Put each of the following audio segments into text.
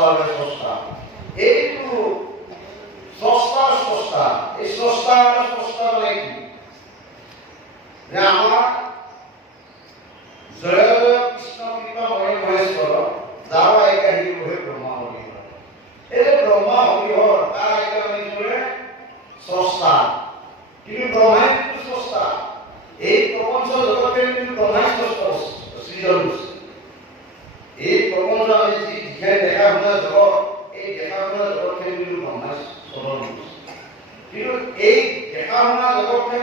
স্রষ্টা এইটো স্রষ্টা এই স্রষ্টা মানে কি যে আমার জয় জয় কৃষ্ণ কৃপা মহেশ্বর যার আইকা হি হে ব্রহ্মা হরি এই যে ব্রহ্মা হরি হর তার আইকা মানে স্রষ্টা কিন্তু ব্রহ্মাই কিন্তু স্রষ্টা এই প্রপঞ্চ জগতের কিন্তু ব্রহ্মাই স্রষ্টা সৃজন এই প্রপঞ্চ আমি যেখানে দেখা শুনা জগৎ এই দেখা শুনা জগৎকে কিন্তু ব্রহ্মাই স্মরণ কিন্তু এই দেখা শুনা জগৎকে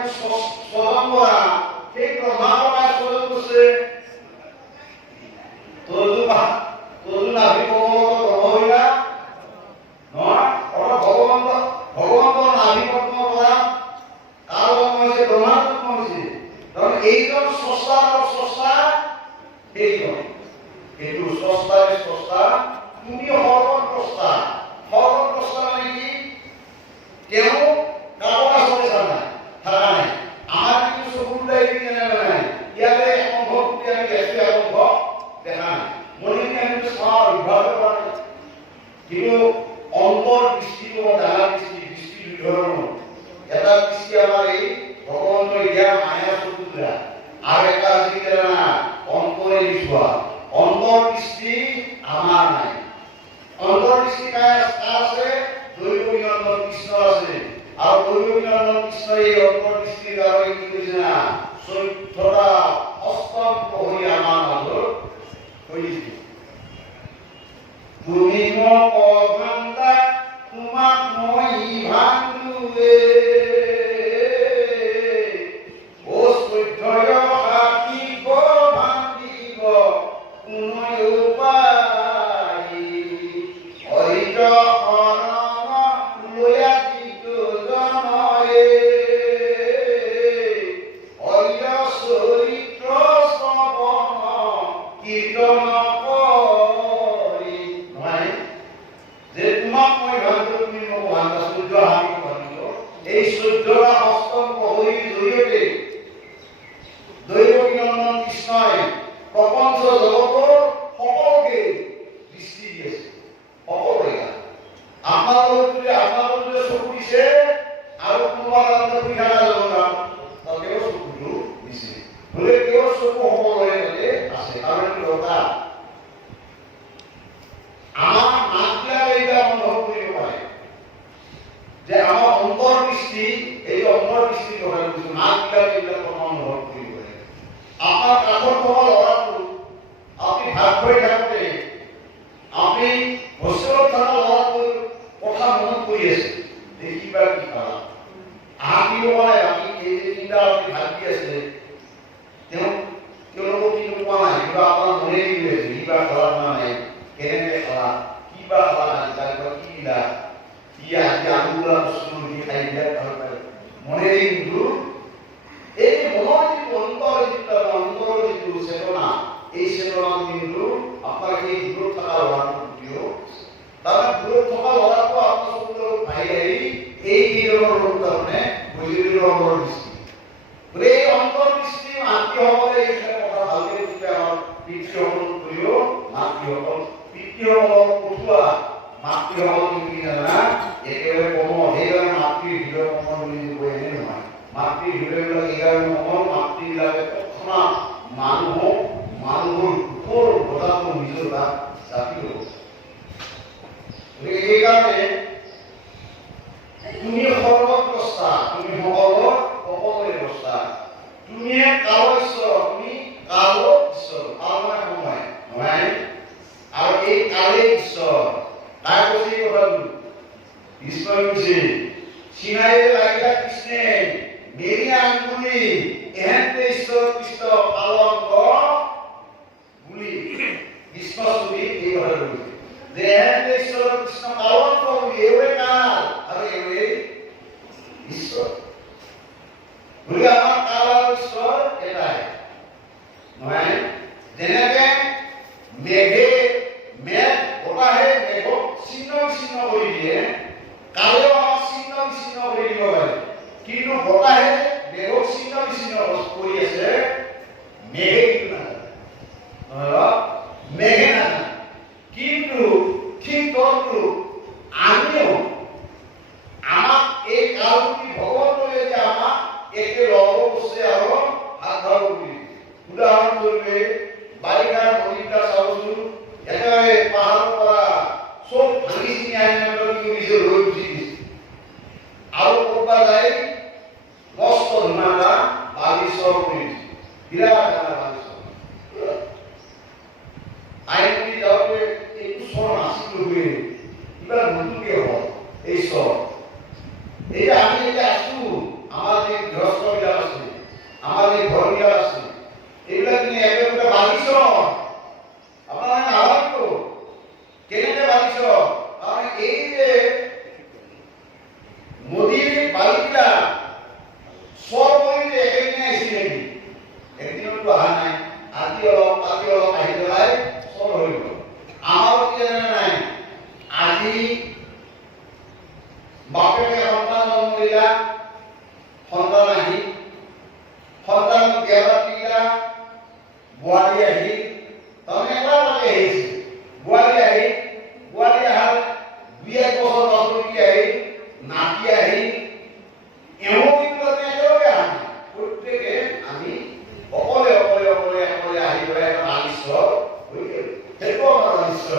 স্মরণ করা সেই ব্রহ্মা বাবাই স্মরণ করছে তোজু নাভি কমলত ব্রহ্মহীরা নহয় অর্থাৎ ভগবন্ত নাভি পদ্ম পৰা কার জন্ম হয়েছে ব্রহ্মার জন্ম হয়েছে তখন এইজন স্রষ্টা এইজন কিন্তু স্রষ্টা তুমি সর্বদ্রষ্টা মানে কি কেউ কারো আসলে জানা থাকা নাই আমার কিন্তু চকুর লাইবি নাই ইয়াতে সম্ভব আমি গেছো সম্ভব দেখা নাই মনে আমি চাওঁ বিভাগৰ পৰা কিন্তু অন্তৰ দৃষ্টি ডাঙৰ দৃষ্টি দুই ধৰণৰ এটা দৃষ্টি আমাৰ এই ভগৱন্তৰ দিয়া মায়া চকুৰা আৰু এটা আছে না অন্তৰে বিচৰা অন্তৰ দৃষ্টি আমাৰ নাই অন্তর দৃষ্টি কার আছে দৈব নিয়ন্ত্রণ কৃষ্ণ আছে আর দৈব নিয়ন্ত্রণ কৃষ্ণ এই অন্তর দৃষ্টির কারণে কি কইছে না চৈত্যটা অষ্টম প্রহরী আমার মাজত হইছে তুমি মোক ভান্দা তোমাক মই ভান্দুৱে ও চৈত্যয় সাকিব ভান্দিব কোনয় উপায় হৰিত শৰণ লয়া যিটো জনয়ে হৰিত চৰিত্ৰ শ্ৰৱণ কীৰ্তন কৰি নহয় যে তোমাক মই ভাবিলো তুমি মোক ভান্দা সূৰ্য হামি ভাবিলো এই সূৰ্যৰা অষ্টম প্ৰহৰীৰ জড়িয়ে দৈব নিয়ন্ত্ৰণ কৃষ্ণই প্ৰপঞ্চ জগতৰ সকলকে দৃষ্টি দিয়েছে সকলে আপোনালোকে চকু দিছে আৰু কোনোবা কাৰণত পিঠা জগত তাতেও চকুটো দিছে বোলে কেৱল চকু সকলোৰে তাতে আছে কাৰণ দৰকাৰ আমাৰ নাকবিলাক এইটা অনুভৱ কৰিব পাৰে যে আমাৰ অন্তৰ্দৃষ্টি এই অন্তৰ্দৃষ্টি কথা কৈছো নাকবিলাক এইবিলাক কথা অনুভৱ কৰিব পাৰে আপনাৰ কাষত থকা ল'ৰাটো আপনি ভাত খাই থাকোঁতে আপনি হোষ্টেলত থকা ল'ৰাটোৰ কথা মনত পৰি আছে দেখিবা কি পালা আহি মানে আমি এই যে তিনিটা আপনি ভাত দি আছে তেওঁলোকক কিন্তু কোৱা নাই কিবা আপোনাৰ মনে দি আছে কিবা খালা নাই কেনেকৈ খালা কিবা খালা নাই তাৰপৰা কি দিলা ইয়া আলুৰা বস্তু দি খাই দিলে ভাল পায় মনে কিন্তু এই মনৰ যিটো অন্তৰৰ যিটো চেতনা এই চেতনা কিন্তু আপোনাৰ এই দূৰত থকা ল'ৰাটো প্ৰিয় তাৰমানে দূৰত থকা ল'ৰাটো আপোনাৰ চকুৰ ভাই এই ধৰণৰ কাৰণে বৈজুৰীৰ অন্তৰ্দৃষ্টি গতিকে এই অন্তৰ্দৃষ্টি মাতৃসকলে এই কথা ভালকে বুজিলে আমাৰ পিতৃসকল কৰিও মাতৃসকল পিতৃসকলক পঠোৱা মাতৃসকল কি জানা একেবাৰে কম সেইকাৰণে মাতৃৰ হৃদয় কমল বুলি কৈ এনে নহয় মাতৃৰ হৃদয়বিলাক এইকাৰণে কমল মাতৃবিলাকে তৎক্ষণাৎ মানুহৰ দুখৰ বজাটো নিজৰ তাত জাপি ল'ব গতিকে সেইকাৰণে তুমি সৰ্বদ্ৰষ্টা তুমি সকলোৰে দ্ৰষ্টা তুমিয়ে কালৰ ঈশ্বৰ তুমি কালো ঈশ্বৰ কাল মানে সময় নহয় আৰু এই কালে ঈশ্বৰ তাই কৈছে এই কথাটো কৃষ্ণই কৈছে সিনাইৰে লাগিলা কৃষ্ণে মেৰি আঙ্গুলি এহেঁতে ঈশ্বৰ কৃষ্ণ পালক বুলি কৃষ্ণ ছবি এই কথা কৈছে যে এহেঁতে ঈশ্বৰ কৃষ্ণ পালক বুলি এওঁৱে কাল আৰু এওঁৱে ঈশ্বৰ গতিকে আমাৰ কাল আৰু ঈশ্বৰ এটাই নহয় যেনেকে মেঘ বতাহে মেঘক ছিন্ন বিচ্ছিন্ন কৰি দিয়ে কালেও আমাক ছিন্ন বিচ্ছিন্ন কৰি দিব পাৰে কিন্তু বতাহে মেঘক ছিন্ন বিচ্ছিন্ন কৰি আছে মেঘে কিন্তু নাজানে নহয় মেঘে নাজানে কিন্তু ঠিক করলো আমিও আমার এই কারণটি ভগবান বলে যে আমার একে লব বসে আরো হাত ধরা করি উদাহরণ করবে বাড়িঘাট নদীটা সবসু একেবারে পাহাড় করা সব ভাঙি চিনি আইনের নিজের রোগ বুঝিয়েছে আরো করবা যায় মস্ত ধুমাটা বালি সব করেছে বিরাট খানা বালি সব আইনটি যাওয়াতে একটু সব আসিল হয়ে এবার নতুনকে হয় এই সব এই যে আমি এই যে আসু আমার যে গৃহস্থ বিলাস আছে আমার যে ঘর বিলাস আছে এগুলা নিয়ে একটা বালি সব আপনারা আবার তো কেনে বালি সব কারণ এই যে নদীর বালিটা সব বইতে এখানে এসে নাকি একদিন একটু আহা নাই আতি অলপ আহি পেলাই সব হয়ে গেল আমারও কি জানে নাই আজি বাপেকে সন্তান জন্ম দিলা সন্তান আহি সন্তান বিয়া পাতিলা বোৱাৰী আহি তাৰমানে এবাৰ লাগে আহিছে বোৱাৰী আহাৰ 2-1 বছৰ পাছতকি আহি নাতি আহি এওঁ কিন্তু একেলগে আহে প্ৰত্যেকে আমি অকলে আহি পেলাই এটা আলিশ্য হৈ গ'ল সেইটো আমাৰ আলিশ্য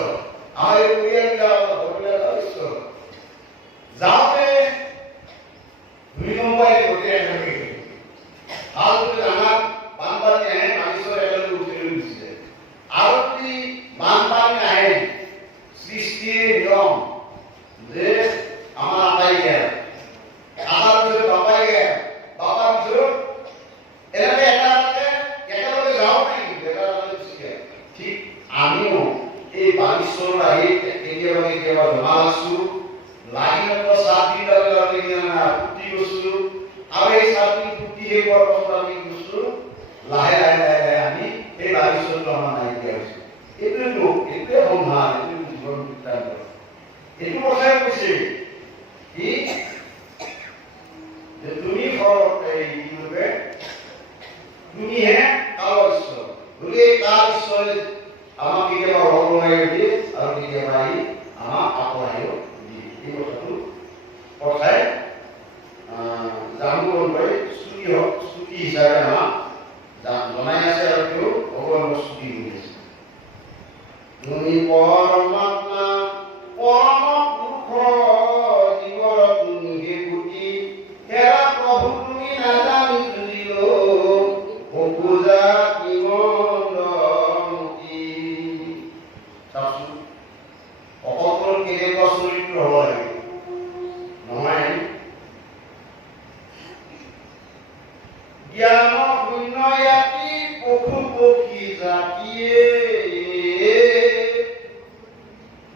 আমাৰ এই পৰিয়ালবিলাক আলিশ্য যাওঁতে 2 নম্বৰে গোটেই একেলগে ভাল যদি আমাৰ বানপানী আহে আলিশ্য একেলগে উঠি লৈ গুচি যায় আৰু যদি বানপানী আহে সৃষ্টিৰ নিয়ম যে আমার আপাই গেল আমার ভিতরে বাপাই গেল বাবার ভিতরে এলাকা একেবারে যাও নাই ঠিক আমিও এই বালিশ্বর আহি কেতিয়াবা জমা আছো লাগি নতো 7 দিন লাগে ফুটি গৈছো আৰু এই 7 দিন ফুটি হে কৰাৰ পাছত আমি গৈছো লাহে আমি এই বালিশ্বৰটো আমাৰ নাইকিয়া হৈছে এইটোৱে সংহাৰ এইটো জীৱন বৃত্তান্ত এইটো কথাই কৈছে কি যে তুমি তুমি হে কাল ঈশ্বর গতিকে কাল ঈশ্বরে আমাক কেতিয়াবা অৱমাই দিয়ে আৰু কেতিয়াবা আহি আমাক আপনাইও দিয়ে এই কথাটো কথাই জানিব পাৰি স্তুতি হিচাপে আমাক জনাই আছে আৰু তেওঁ ভগৱানৰ স্তুতি কৰি আছে তুমি পৰমাত্মা পৰম পুৰুষ জীৱৰ তুমি হে গুটি হেৰা প্ৰভু তুমি নাজানি তুলিল পূজা কিমন্দি চাওকচোন অকল কেনেকুৱা চৰিত্ৰ হ'ব লাগে নহয় জ্ঞান শূন্য ইয়াতি পশু পক্ষী জাতিয়ে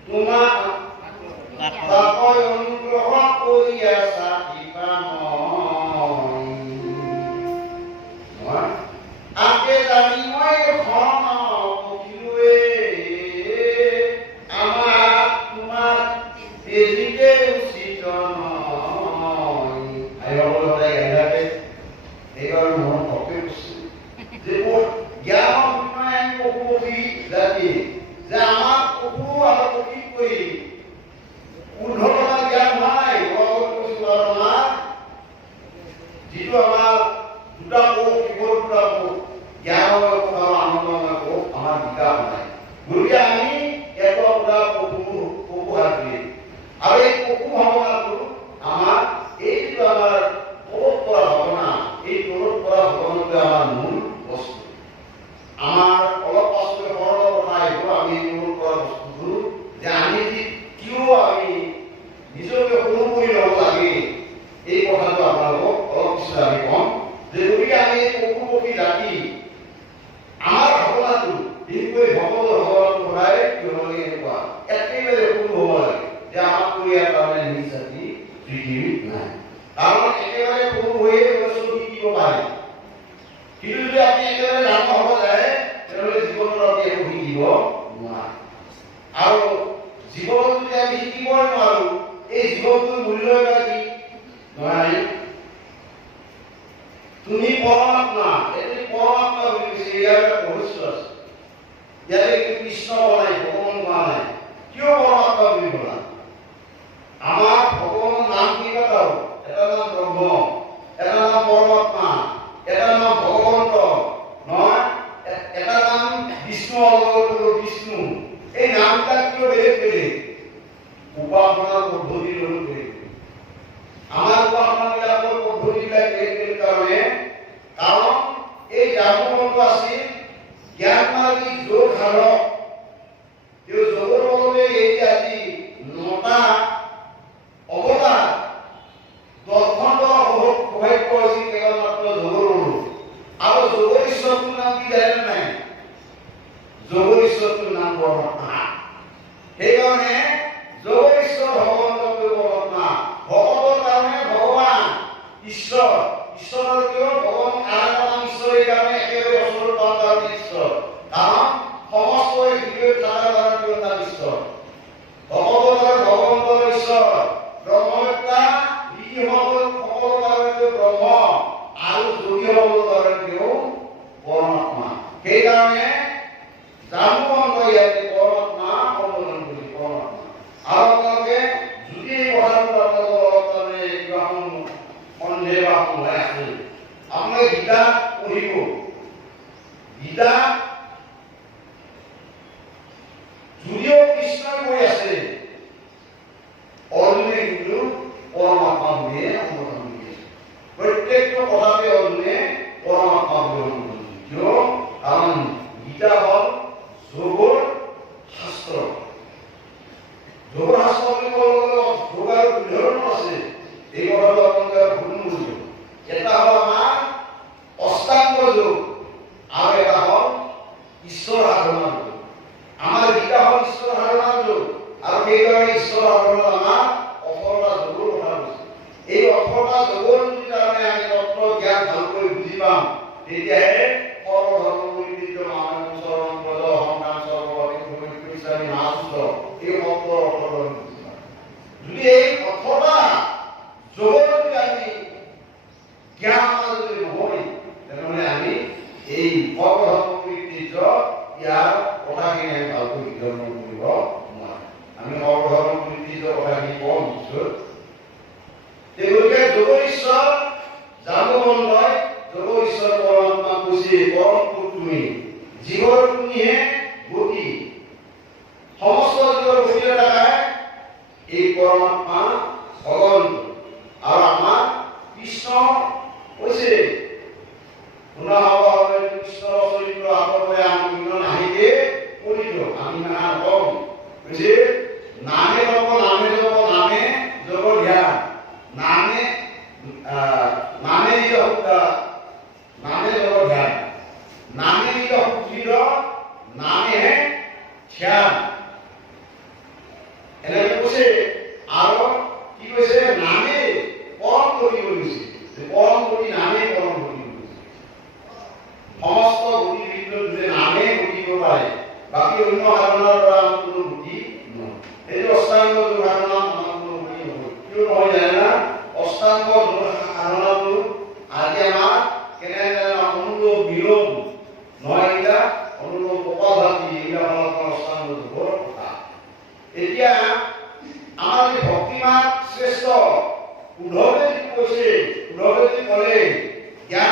তোমাক তাকৈ অনুগ্ৰহ কৰি আছা আগে জানি মই খন পঠিলোৱে আমাৰ তোমাৰ বেজিকে উচিত এইবাৰ মন ভক্তি কৰিছে যে জ্ঞান আমি পশু পক্ষী জাতি যে আমাৰ পশু আৰু পক্ষী কৰি উদ্ধত জ্ঞান হোৱা নাই আমাৰ যিটো আমাৰ দুটা কোষ কেৱল দুটা কোষ জ্ঞানৰ কোষ আৰু আনন্দময় কোষ আমাৰ বিকাশ নাই গতিকে আমি এটা পশু হাত আৰু এই পশু ভাৱনাটো আমাৰ এইটো আমাৰ তলত পৰা ভাৱনা এই তলত পৰা ভাৱনাটোৱে আমাৰ মূল বস্তু আমাৰ অলপ পাছতে সৰল কথা আহিব আমি মূল কৰা বস্তুটো যে আমি কিয় আমি নিজকে সৰু কৰি ল'ব লাগে এই কথাটো আপোনালোকক অলপ পিছত আমি কম যে গতিকে আমি পশু পক্ষী জাতি আমাৰ ভাৱনাটো বিশেষকৈ ভগৱতৰ ভাৱনাটো সদায় কি হ'ব লাগে এনেকুৱা একেবাৰে সৰু হ'ব লাগে যে আমাৰ পৰিয়াল তাৰমানে নিজ জাতি পৃথিৱীত নাই কাৰণ একেবাৰে সৰু হৈয়ে চব শিকিব পাৰে কিন্তু যদি আপুনি একেবাৰে ডাঙৰ হ'ব যায় তেনেহ'লে জীৱনত আপুনি একো শিকিব নোৱাৰে আৰু জীৱনত যদি আমি শিকিবই নোৱাৰো এই জীৱনটোৰ মূল্য এটা কি নোৱাৰি তুমি পৰমাত্মা এই পৰমাত্মা বুলি কৈছে ইয়াৰ এটা ৰহস্য আছে ইয়াতে কৃষ্ণ বনাই ভগৱান কোৱা নাই কিয় পৰমাত্মা বুলি ক'লা? আমাৰ ভগৱানৰ নাম কেইবাটাও, এটা নাম ব্ৰহ্ম, এটা নাম পৰমাত্মা, এটা নাম ভগৱন্ত, নহয় এটা নাম বিষ্ণু, বিষ্ণু। এই নামবিলাক কিয় বেলেগ বেলেগ? উপাসনাৰ পদ্ধতি বেলেগ। আমাৰ উপাসনাবিলাকৰ পদ্ধতিবিলাক বেলেগ বেলেগ কাৰণ এই জামুবন্ত আছিল জ্ঞান মাৰ্গী যোগ সাধক। তেওঁ যোগৰ বলতে এই আজি 9টা অৱতাৰ দৰ্শন সৌভাগ্য হৈছিল কেৱল মাত্ৰ যোগৰ বলত। আৰু যোগৰ ঈশ্বৰটোৰ নাম কি জানে নাই? যোগৰ ঈশ্বৰটোৰ নাম পৰমাত্মা। সেইকাৰণে যোগৰ ঈশ্বৰ ভগৱন্ত পৰমাত্মা, ভগৱতৰ কাৰণে ভগৱান ঈশ্বৰ, ঈশ্বৰৰ কিয় ভগৱান আৰাধনা নাম ঈশ্বৰ। এইকাৰণে একেবাৰে ওচৰত পাওঁ কাৰণে ঈশ্বৰ, কাৰণ সমস্ত হৃদয়ত থকাৰ কাৰণে তেওঁ নাম ঈশ্বৰ। ভগৱতৰ ভগৱন্তৰ ঈশ্বৰ, ব্ৰহ্মবেত্তা ঋষিসকলৰ কাৰণে তেওঁ ব্ৰহ্ম, আৰু যোগীসকলৰ কাৰণে তেওঁ পৰমাত্মা। সেইকাৰণে জামুবন্ত ইয়াতে পৰমাত্মা সম্বোধন কৰি পৰমাত্মা। আৰু আপোনালোকে যদি এই কথাটো আপোনালোকৰ কিবা সন্দেহ বা সংশয় আছে, আপোনালোকে গীতা পঢ়িব। গীতা যদিও কৃষ্ণই কৈ আছে, অৰ্জুনে কিন্তু পৰমাত্মা বুলিয়ে সম্বোধন কৰি আছে। প্ৰত্যেকটো কথাতে অৰ্জুনে পৰমাত্মা বুলি সম্বোধন কৰিছে। কিয়? কাৰণ গীতা হ'ল যোগৰ শাস্ত্ৰ। যোগৰ শাস্ত্ৰ বুলি ক'বলৈ গ'লে যোগ আৰু দুই ধৰণৰ আছে। এই কথাটো আপোনালোকে ভুল নকৰিব। এটা হ'ল আমাৰ অষ্টাংগ যোগ আৰু এটা হ'ল ঈশ্বৰ সাধনা যোগ। আমাৰ গীতা হ'ল ঈশ্বৰ সাধনা যোগ, আৰু সেইকাৰণে ঈশ্বৰ সাধনা আমাৰ 18টা যোগৰ কথা কৈছে। এই 18টা যোগৰ যদি তাৰমানে আমি তত্ত্ব জ্ঞান ভালকৈ বুজি পাম, তেতিয়াহে সৰ্বধৰ্ম পৰিত্যাজ্য মামেং শৰণং ব্ৰজ অহং নাম সৰ্বপাপী নাশুচ এই শব্দৰ অৰ্থ বুজি পাম। যদি এই 18টা যোগৰ যদি আমি জ্ঞান আমাৰ যদি নহয়, তেনেহ'লে আমি এই সৰ্বধৰ্ম পৰিত্যাজ্য ইয়াৰ কথাখিনি আমি ভালকৈ বিতৰণ কৰিব নোৱাৰোঁ। আমি সৰ্বধৰ্ম পৰিত্যাজ্যৰ কথাখিনি কম নিশ্চয়। গতিকে যোগৰ ঈশ্বৰ জামুবন্তই যোগৰ ঈশ্বৰ পৰমাত্মা কৈছে, পৰম পুৰুষ তুমি, জীৱৰ তুমিহে গতি, সমস্ত জীৱৰ গতি থাকাই এই পৰমাত্মা ভগৱন্ত। আৰু আমাৰ কৃষ্ণ কৈছে, শুনা হ'ব কৃষ্ণৰ চৰিত্ৰ আগলৈ আমি নাহিকে কৰিলো, আমি নাহা কম কৈছে, নামে ল'ব নামে ল'ব নামে যোগ ধ্যান, নামে নামে নামে যোগ ধ্যান, নামে সুধীৰ নামেহে ধ্যান, এনেকে কৈছে। আৰু কি কৈছে? নামে পৰম গতি কৰিছে, পৰম গতি নামে পৰম গতি কৰিছে। সমস্ত গতিৰ ভিতৰত যে নামে গতিব পাৰে, বাকী অন্য সাধনাৰ পৰা আমাৰ কোনো গতি নহয়। এইটো অষ্টাংগ যোগ সাধনা আমাৰ কোনো গতি নহয়। কিয় নহয় জানে না? অষ্টাংগ যোগ সাধনাটো আজি আমাৰ কেনেদৰে অনুলোম বিলোম নহয়, এইটা অনুলোম কপালভাতি, এইবিলাক হ'ল আপোনাৰ অষ্টাংগ যোগৰ কথা। এতিয়া আমাৰ যি ভক্তিমান শ্ৰেষ্ঠ উদ্ধৱে যি কৈছে, উদ্ধৱে যি ক'লে জ্ঞান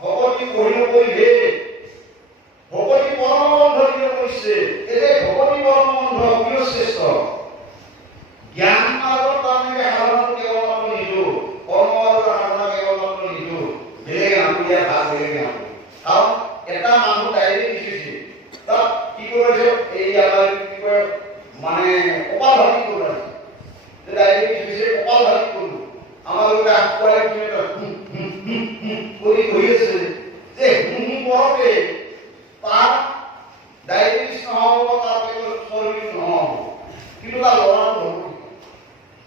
ভগৱতী পঢ়িব কৰিহে ভগৱতী পৰমবন্ধ কিয় কৈছে? এই ভগৱতী পৰমবন্ধ কিয় শ্ৰেষ্ঠ? জ্ঞান মাৰ্গৰ কাৰণে সাধনাটো কেৱল মাত্ৰ নিজো, কৰ্মমাৰ্গৰ সাধনা কেৱল মাত্ৰ নিজো, বেলেগ আমি ইয়াৰ ভাগ বেলেগ নহয়। কাৰণ এটা মানুহ ডাইৰেক্ট লিখিছে, তাত কি কৰিছে? এই আমাৰ কি কয় মানে কপালভাতি কৰিছে, ডাইৰেক্ট লিখিছে কপালভাতি কৰিলো। আমাৰ লোকে আগপুৱাই কৰি বহি আছে যে পৰতে তাৰ ডায়েবেটিছ নহ'ব, তাৰ চৰ্বি নহ'ব, কিন্তু তাৰ ল'ৰাটো হ'ব।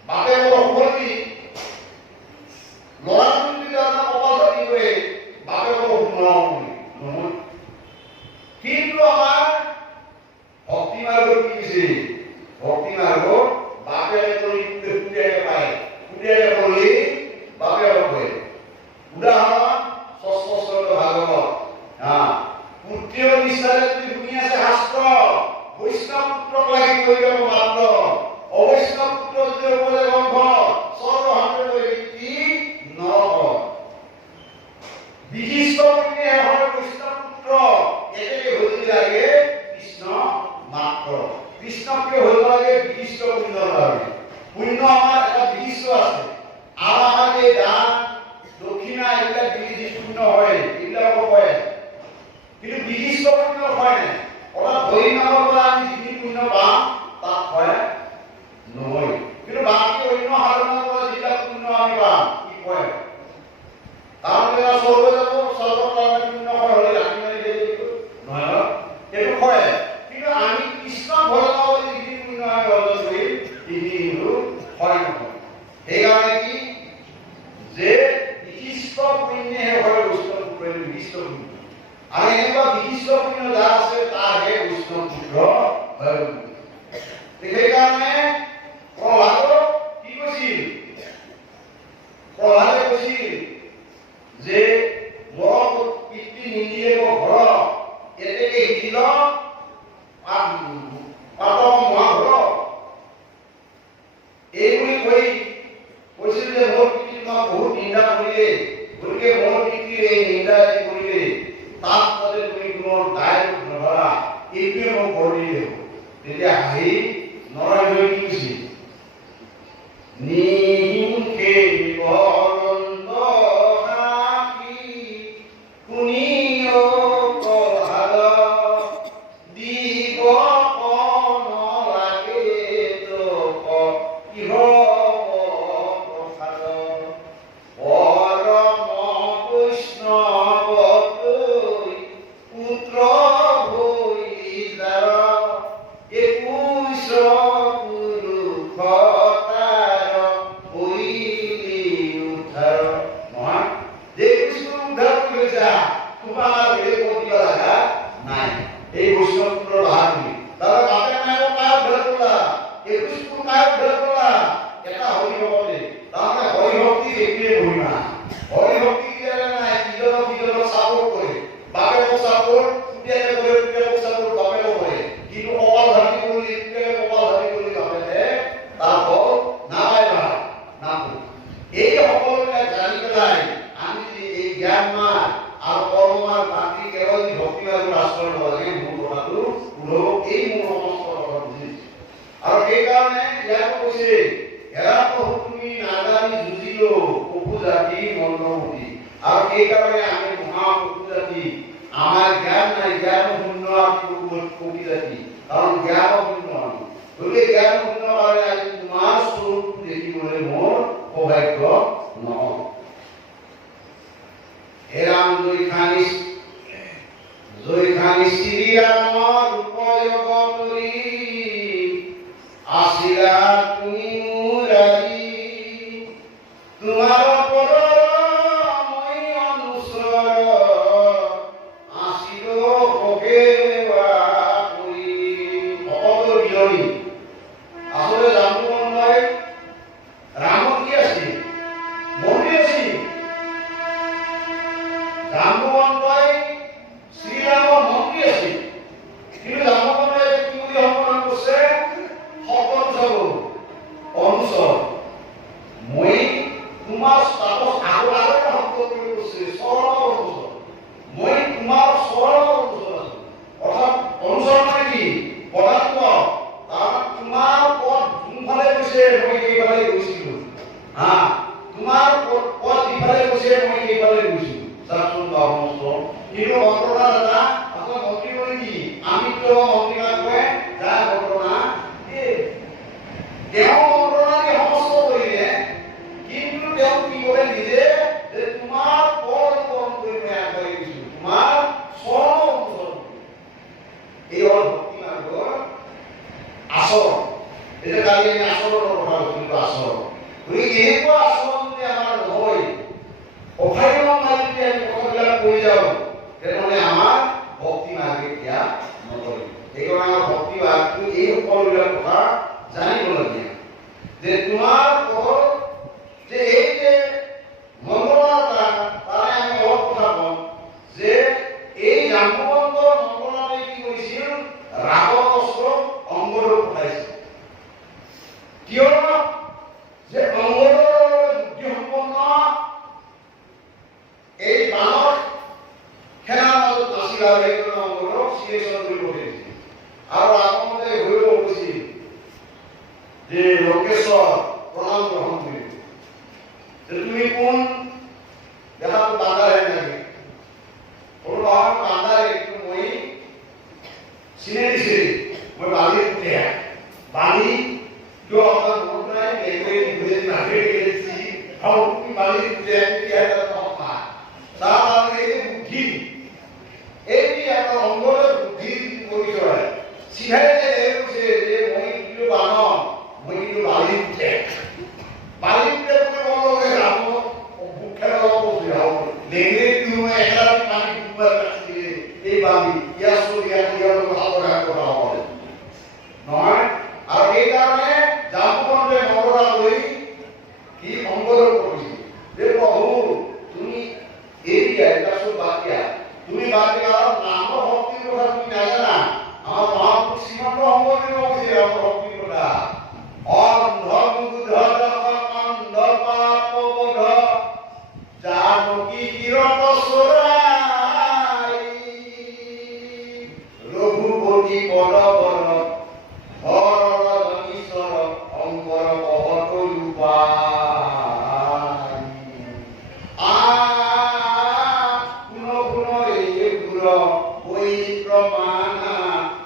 বাপে সফলতি ল'ৰাটো যদি তাৰ কপালভাতি কৰে, বাপে নহয়। কিন্তু আমাৰ ভক্তি মাৰ্গত কি দিছে? ভক্তি মাৰ্গত বাপে কৰি পায়, কুটিয়াকে কৰিলে বাপে কৰে। উদাহৰণ ষষ্ঠ স্কন্ধ ভাগৱত, পুত্ৰীয় নিষ্ঠাৰে যদি শুনি আছে শাস্ত্ৰ, বৈষ্ণৱ পুত্ৰক লাগি কৰিব পুণ্যৰ কাৰণে পুণ্য আমাৰ এটা বিশিষ্ট আছে আৰু আমাৰ এই দান দক্ষিণা এইবিলাক দিলে যি পুণ্য হয় এইবিলাক কয় কিন্তু বিশিষ্ট পুণ্য হয় নাই অৰ্থাৎ হৰিনামৰ পৰা আমি যিখিনি পুণ্য পাম তাত হয় নহয় কিন্তু বাকী অন্য সাধনাৰ পৰা যিবিলাক পুণ্য আমি পাম কি কয় তাৰমানে স্বৰ্গ যাব স্বৰ্গৰ কাৰণে পুণ্য হলে ৰাখি মাৰি দিয়ে নহয় এইটো কয় কিন্তু আমি কৃষ্ণ ভজনা বুলি যিখিনি পুণ্য আমি অৰ্জন কৰিম এইখিনি হয় নহয় সেইকাৰণে কি যে বিশিষ্ট পুণ্যহে হয় বৈষ্ণৱ পুণ্য বিশিষ্ট পুণ্য আৰু এনেকুৱা বিশিষ্ট পুণ্য যাৰ আছে তাৰহে বৈষ্ণৱ পুত্ৰ হয় সেইকাৰণে প্ৰহ্লাদক কি কৈছিল প্ৰহ্লাদে কৈছিল যে মোৰ পিতৃ নিদিয়ে মোৰ ঘৰ এতেকে হিল পাতক মহাঘৰ এইবুলি কৈছিল যে মোৰ পিতৃ মই বহুত নিন্দা কৰিলে গতিকে মোৰ পিতৃৰ এই নিন্দা কৰিলে তাত যাতে তুমি কোনো দায় নধৰা এইটোৱে মই কৰি দিওঁ তেতিয়া হাঁহি নৰয় কি কৈছিল নিহিংসে বলন্ত হাঁহি শুনিও প্ৰসাদ দিব কণ লাগে তোক ইহ প্ৰসাদ পৰম বৈষ্ণৱ পুত্ৰ হৈ যাৰ একৈশ পুৰুষতাৰ হৈলি উদ্ধাৰ নহয় যে কৃষ্ণ উদ্ধাৰ কৰি যা তোমাৰ বেলেগ কৰিব লগা নাই এই বৈষ্ণৱ পুত্ৰৰ বাহাদুৰি তাৰ বাপে মায়েও কাক উদ্ধাৰ কৰিলা একৈশ পুৰুষ কাক উদ্ধাৰ কৰিলা এটা হৰি ভক্তি তাৰমানে হৰি ভক্তি এইটোৱে মহিমা হৰি ভক্তি কিদৰে নাই ইজনক চাপোৰ্ট কৰে বাপেকক চাপোৰ্ট পুতেকে কৰে পুতেকক চাপোৰ্ট বাপেকক কৰে কিন্তু কপাল ভাঙি কৰিলে পুতেকে কপাল ভাঙি কৰিলে বাপেকে তাৰ ফল নাপায় নাপায় এই সকলোবিলাক জানি পেলাই আমি যদি এই জ্ঞান মাৰ আৰু কৰ্মৰ বাকী কেৱল ভক্তি আৰু আশ্ৰয় লাগে মোৰ কথাটো পুৰক এই মোৰ সমস্ত কথা বুজিছে আৰু সেইকাৰণে ইয়াক কৈছে এৰা প্ৰভু তুমি নাজানি যুঁজিলো পশু জাতি মন্ত্ৰমুখী আৰু সেইকাৰণে আমি মহা পশু জাতি আমাৰ জ্ঞান নাই জ্ঞান শূন্য পশু জাতি কাৰণ জ্ঞান শূন্য আমি গতিকে জ্ঞান শূন্য কাৰণে আজি তোমাৰ স্বৰূপটো দেখিবলৈ মোৰ সৌভাগ্য নহয় হে ৰাম জয়খানি শ্ৰীৰাম ৰূপয়োগ কৰি আছিলা তুমি মুৰাৰী তোমাৰ পদৰ মই অনুচৰ আছিলো সেৱা কৰি সকলো বিৰণী আচলতে ৰামমন্দিৰ ৰামৰ কি আছিল মন্দিৰ আছিল ৰামমন্দিৰ শ্ৰীৰামৰ মন্দিৰ আছিল কিন্তু ৰামমন্দিৰ কি বুলি সম্বোধন কৰিছে সকলো চাব অনুচৰ মই তোমাৰ তাপস আগতে শব্দ কৰি কৈছে চৰণৰ অনুচৰ মই তোমাৰ চৰণৰ অনুচৰ আছো অৰ্থাৎ অনুচৰ মানে কি পদাৰ্থ তাৰ তোমাৰ পদ যোনফালে গৈছে মই সেইফালে গৈছিলো হা তোমাৰ পদ যিফালে গৈছে মই সেইফালে গৈছিলো চাচোন সমস্ত কিন্তু ঘটনা দাদা আকৌ মন্ত্ৰী কৰি কি আমিতো মন্ত্ৰী কয় যাৰ ঘটনা তেওঁ মন্ত্ৰণাদি সমস্ত কৰিলে কিন্তু তেওঁ কি কৰে নিজে যে তোমাৰ পদ অনুকৰণ কৰি মই আগবাঢ়ি গৈছো তোমাৰ চৰণ অনুসৰণ এই হ'ল ভক্তি মাৰ্গৰ আচৰণ এই যে কালি আমি আচৰণৰ কথা কৈছিলো আচৰণ গতিকে এনেকুৱা আচৰণ যদি আমাৰ নহয় অভাগ্য মাৰি যদি আমি কথাবিলাক কৈ যাওঁ তেনেহ'লে আমাৰ ভক্তি মাৰ্গে ক্ৰিয়া নকৰিব সেইকাৰণে আমাৰ ভক্তি মাৰ্গটো এই সকলোবিলাক কথা জানিবলগীয়া যে তোমাৰ পদ যে এই যে মংগলতা তাৰে আমি অলপ কথা কম যে এই জাম্বুবন্ত মংগলতাই কি কৰিছিল ৰাগৰ অস্ত্ৰক অংগলৈ পঠাইছিল কিয় যে অংগৰ বুদ্ধি সম্পন্ন এই বানৰ সেনাৰ মাজত নাছিল আৰু সেইকাৰণে অংগৰক চিলেকশ্যন কৰি পঠিয়াইছিল আৰু ৰামমতে হৈও কৈছিল যে লোকেশ্বৰ প্ৰণাম গ্ৰহণ কৰিব। তুমি কোন দেখাটো বান্দাৰে নাকি বান্দাৰে কিন্তু মই চিনে দিছে মই বালি উঠিয়া বালি কিয় আপোনাৰ মনত নাই এগৈ ঘূৰি নাহে গেছি আৰু তুমি বালি উঠিয়া তেতিয়া কথা তাৰ মানে এই বুদ্ধি এই এটা অংগৰ বুদ্ধি পৰিচয় চিধাই কৈছে যে মই কিন্তু বানন মই কিন্তু বালি উঠে বালি উঠে তুমি বলকে যাব বুকের অবস্থা হবে লেগে তুমি একটা পানি ডুবার কাছে এই বালি ইয়াসো ইয়ার হাবরা করা হবে নয় আর এই কারণে জামবন্ধে নগরা লই কি অঙ্গর করেছি যে প্রভু তুমি এই এটা সব বাকিয়া তুমি বাকিয়া নাম ভক্তির কথা তুমি না জানা আমার মহাপুরুষ শ্রীমন্ত অঙ্গদের বলছে আমার ভক্তির কথা অন্ধ বুদ্ধ অন্ধ পাপবোধ জানকী কিরণ সরাই রঘুপতি বড় বড় হর ঈশ্বর অঙ্গর বহত রূপাই পুন পুন এই গুর ওই প্রমাণা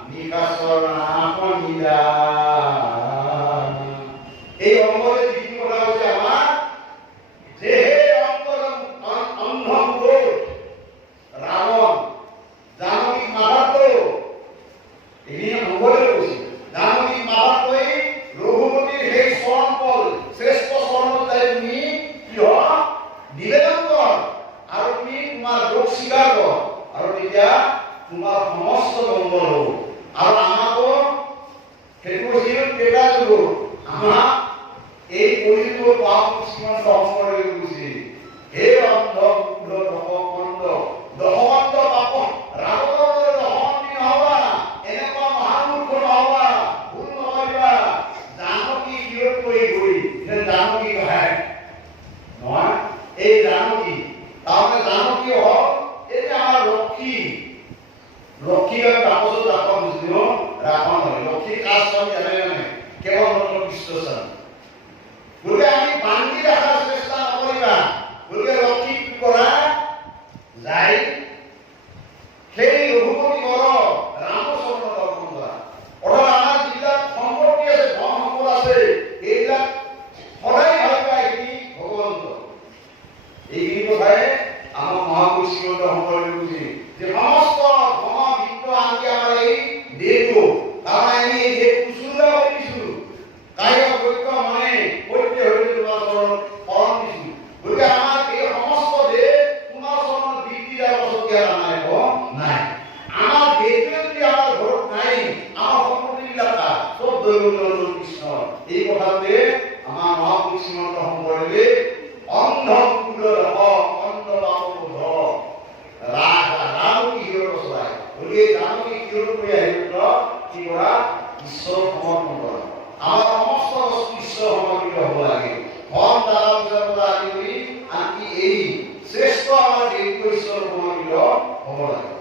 নিকাশনা পনিদা এই অঙ্গের দ্বিতীয় কথা হচ্ছে আমার যে রাবণ জানকী মারাত এনে অঙ্গলে বসে জানকী মারাত কই রঘুপতির হে স্মরণ কর শ্রেষ্ঠ স্মরণ তাই তুমি কি হ নিবেদন কর আর তুমি তোমার দোষ স্বীকার কর আর তেতিয়া তোমার সমস্ত মঙ্গল হব আর আমাকে সেইটো হৈছিল কেইটা যুগ আমাৰ এই কলিযুগৰ পাপ শ্ৰীমন্ত শংকৰদেৱে কৈছে হে অন্ধ বুদ্ধ দশকণ্ড দশকণ্ড পাপ ৰাৱণৰ দশকণ্ডী নহবা এনেকুৱা মহামূৰ্খ নহবা ভুল নকৰিবা জানকী কিয় কৰি গৈ জানকী কহায় নহয় এই জানকী তাৰমানে জানকী হল এই আমাৰ লক্ষী লক্ষী আমি বাকচত ৰাখা বুজিব ৰাখা নহয় লক্ষী কাজ আমি জানে নাই কেৱল মাত্ৰ কৃষ্ণ গতিকে আমি বান্ধি ৰখাৰ চেষ্টা নকৰিবা গতিকে লক্ষী কি কৰা যায় সেই ৰঘুপতি বৰ ৰামচন্দ্ৰ দৰ্শন কৰা অৰ্থাৎ আমাৰ যিবিলাক সম্পত্তি আছে ধন সম্পদ আছে এইবিলাক সদায় ভাল পায় কি ভগৱন্ত এইখিনি কথাই আমাৰ মহাপুৰুষ শ্ৰীমন্ত শংকৰদেৱে কৈছে যে সমস্ত ধন বিত্ত আনকি আমাৰ এই দেহটো তাৰমানে আমি এই দেহটো উচুলা কৰি দিছোঁ কায় বৈক্য মানে সত্য হইলে তোমাৰ চৰণত শৰণ দিছোঁ গতিকে আমাৰ এই সমস্ত দেহ তোমাৰ চৰণত বৃদ্ধি দিয়াৰ পাছত ইয়াত নাই নাই আমাৰ দেহটোৱে যদি আমাৰ ঘৰত নাই আমাৰ সম্পত্তিবিলাক চব দৈৱ কৃষ্ণ এই কথাটোৱে আমাৰ মহাপুৰুষ শ্ৰীমন্ত শংকৰদেৱে অন্ধ কুকুৰ অন্ধ বাপবোধ জানকী কিহৰ চলাই গতিকে জানকী কিহৰ কৰি আহিব কি কৰা ঈশ্বৰ সমৰ্পণ কৰা আমাৰ সমস্ত বস্তু ঈশ্বৰ সমৰ্পিত হ'ব লাগে ধন দ্বাৰা পূজা আদি কৰি আনকি এই শ্ৰেষ্ঠ আমাৰ দেহটো ঈশ্বৰ সমৰ্পিত হ'ব লাগে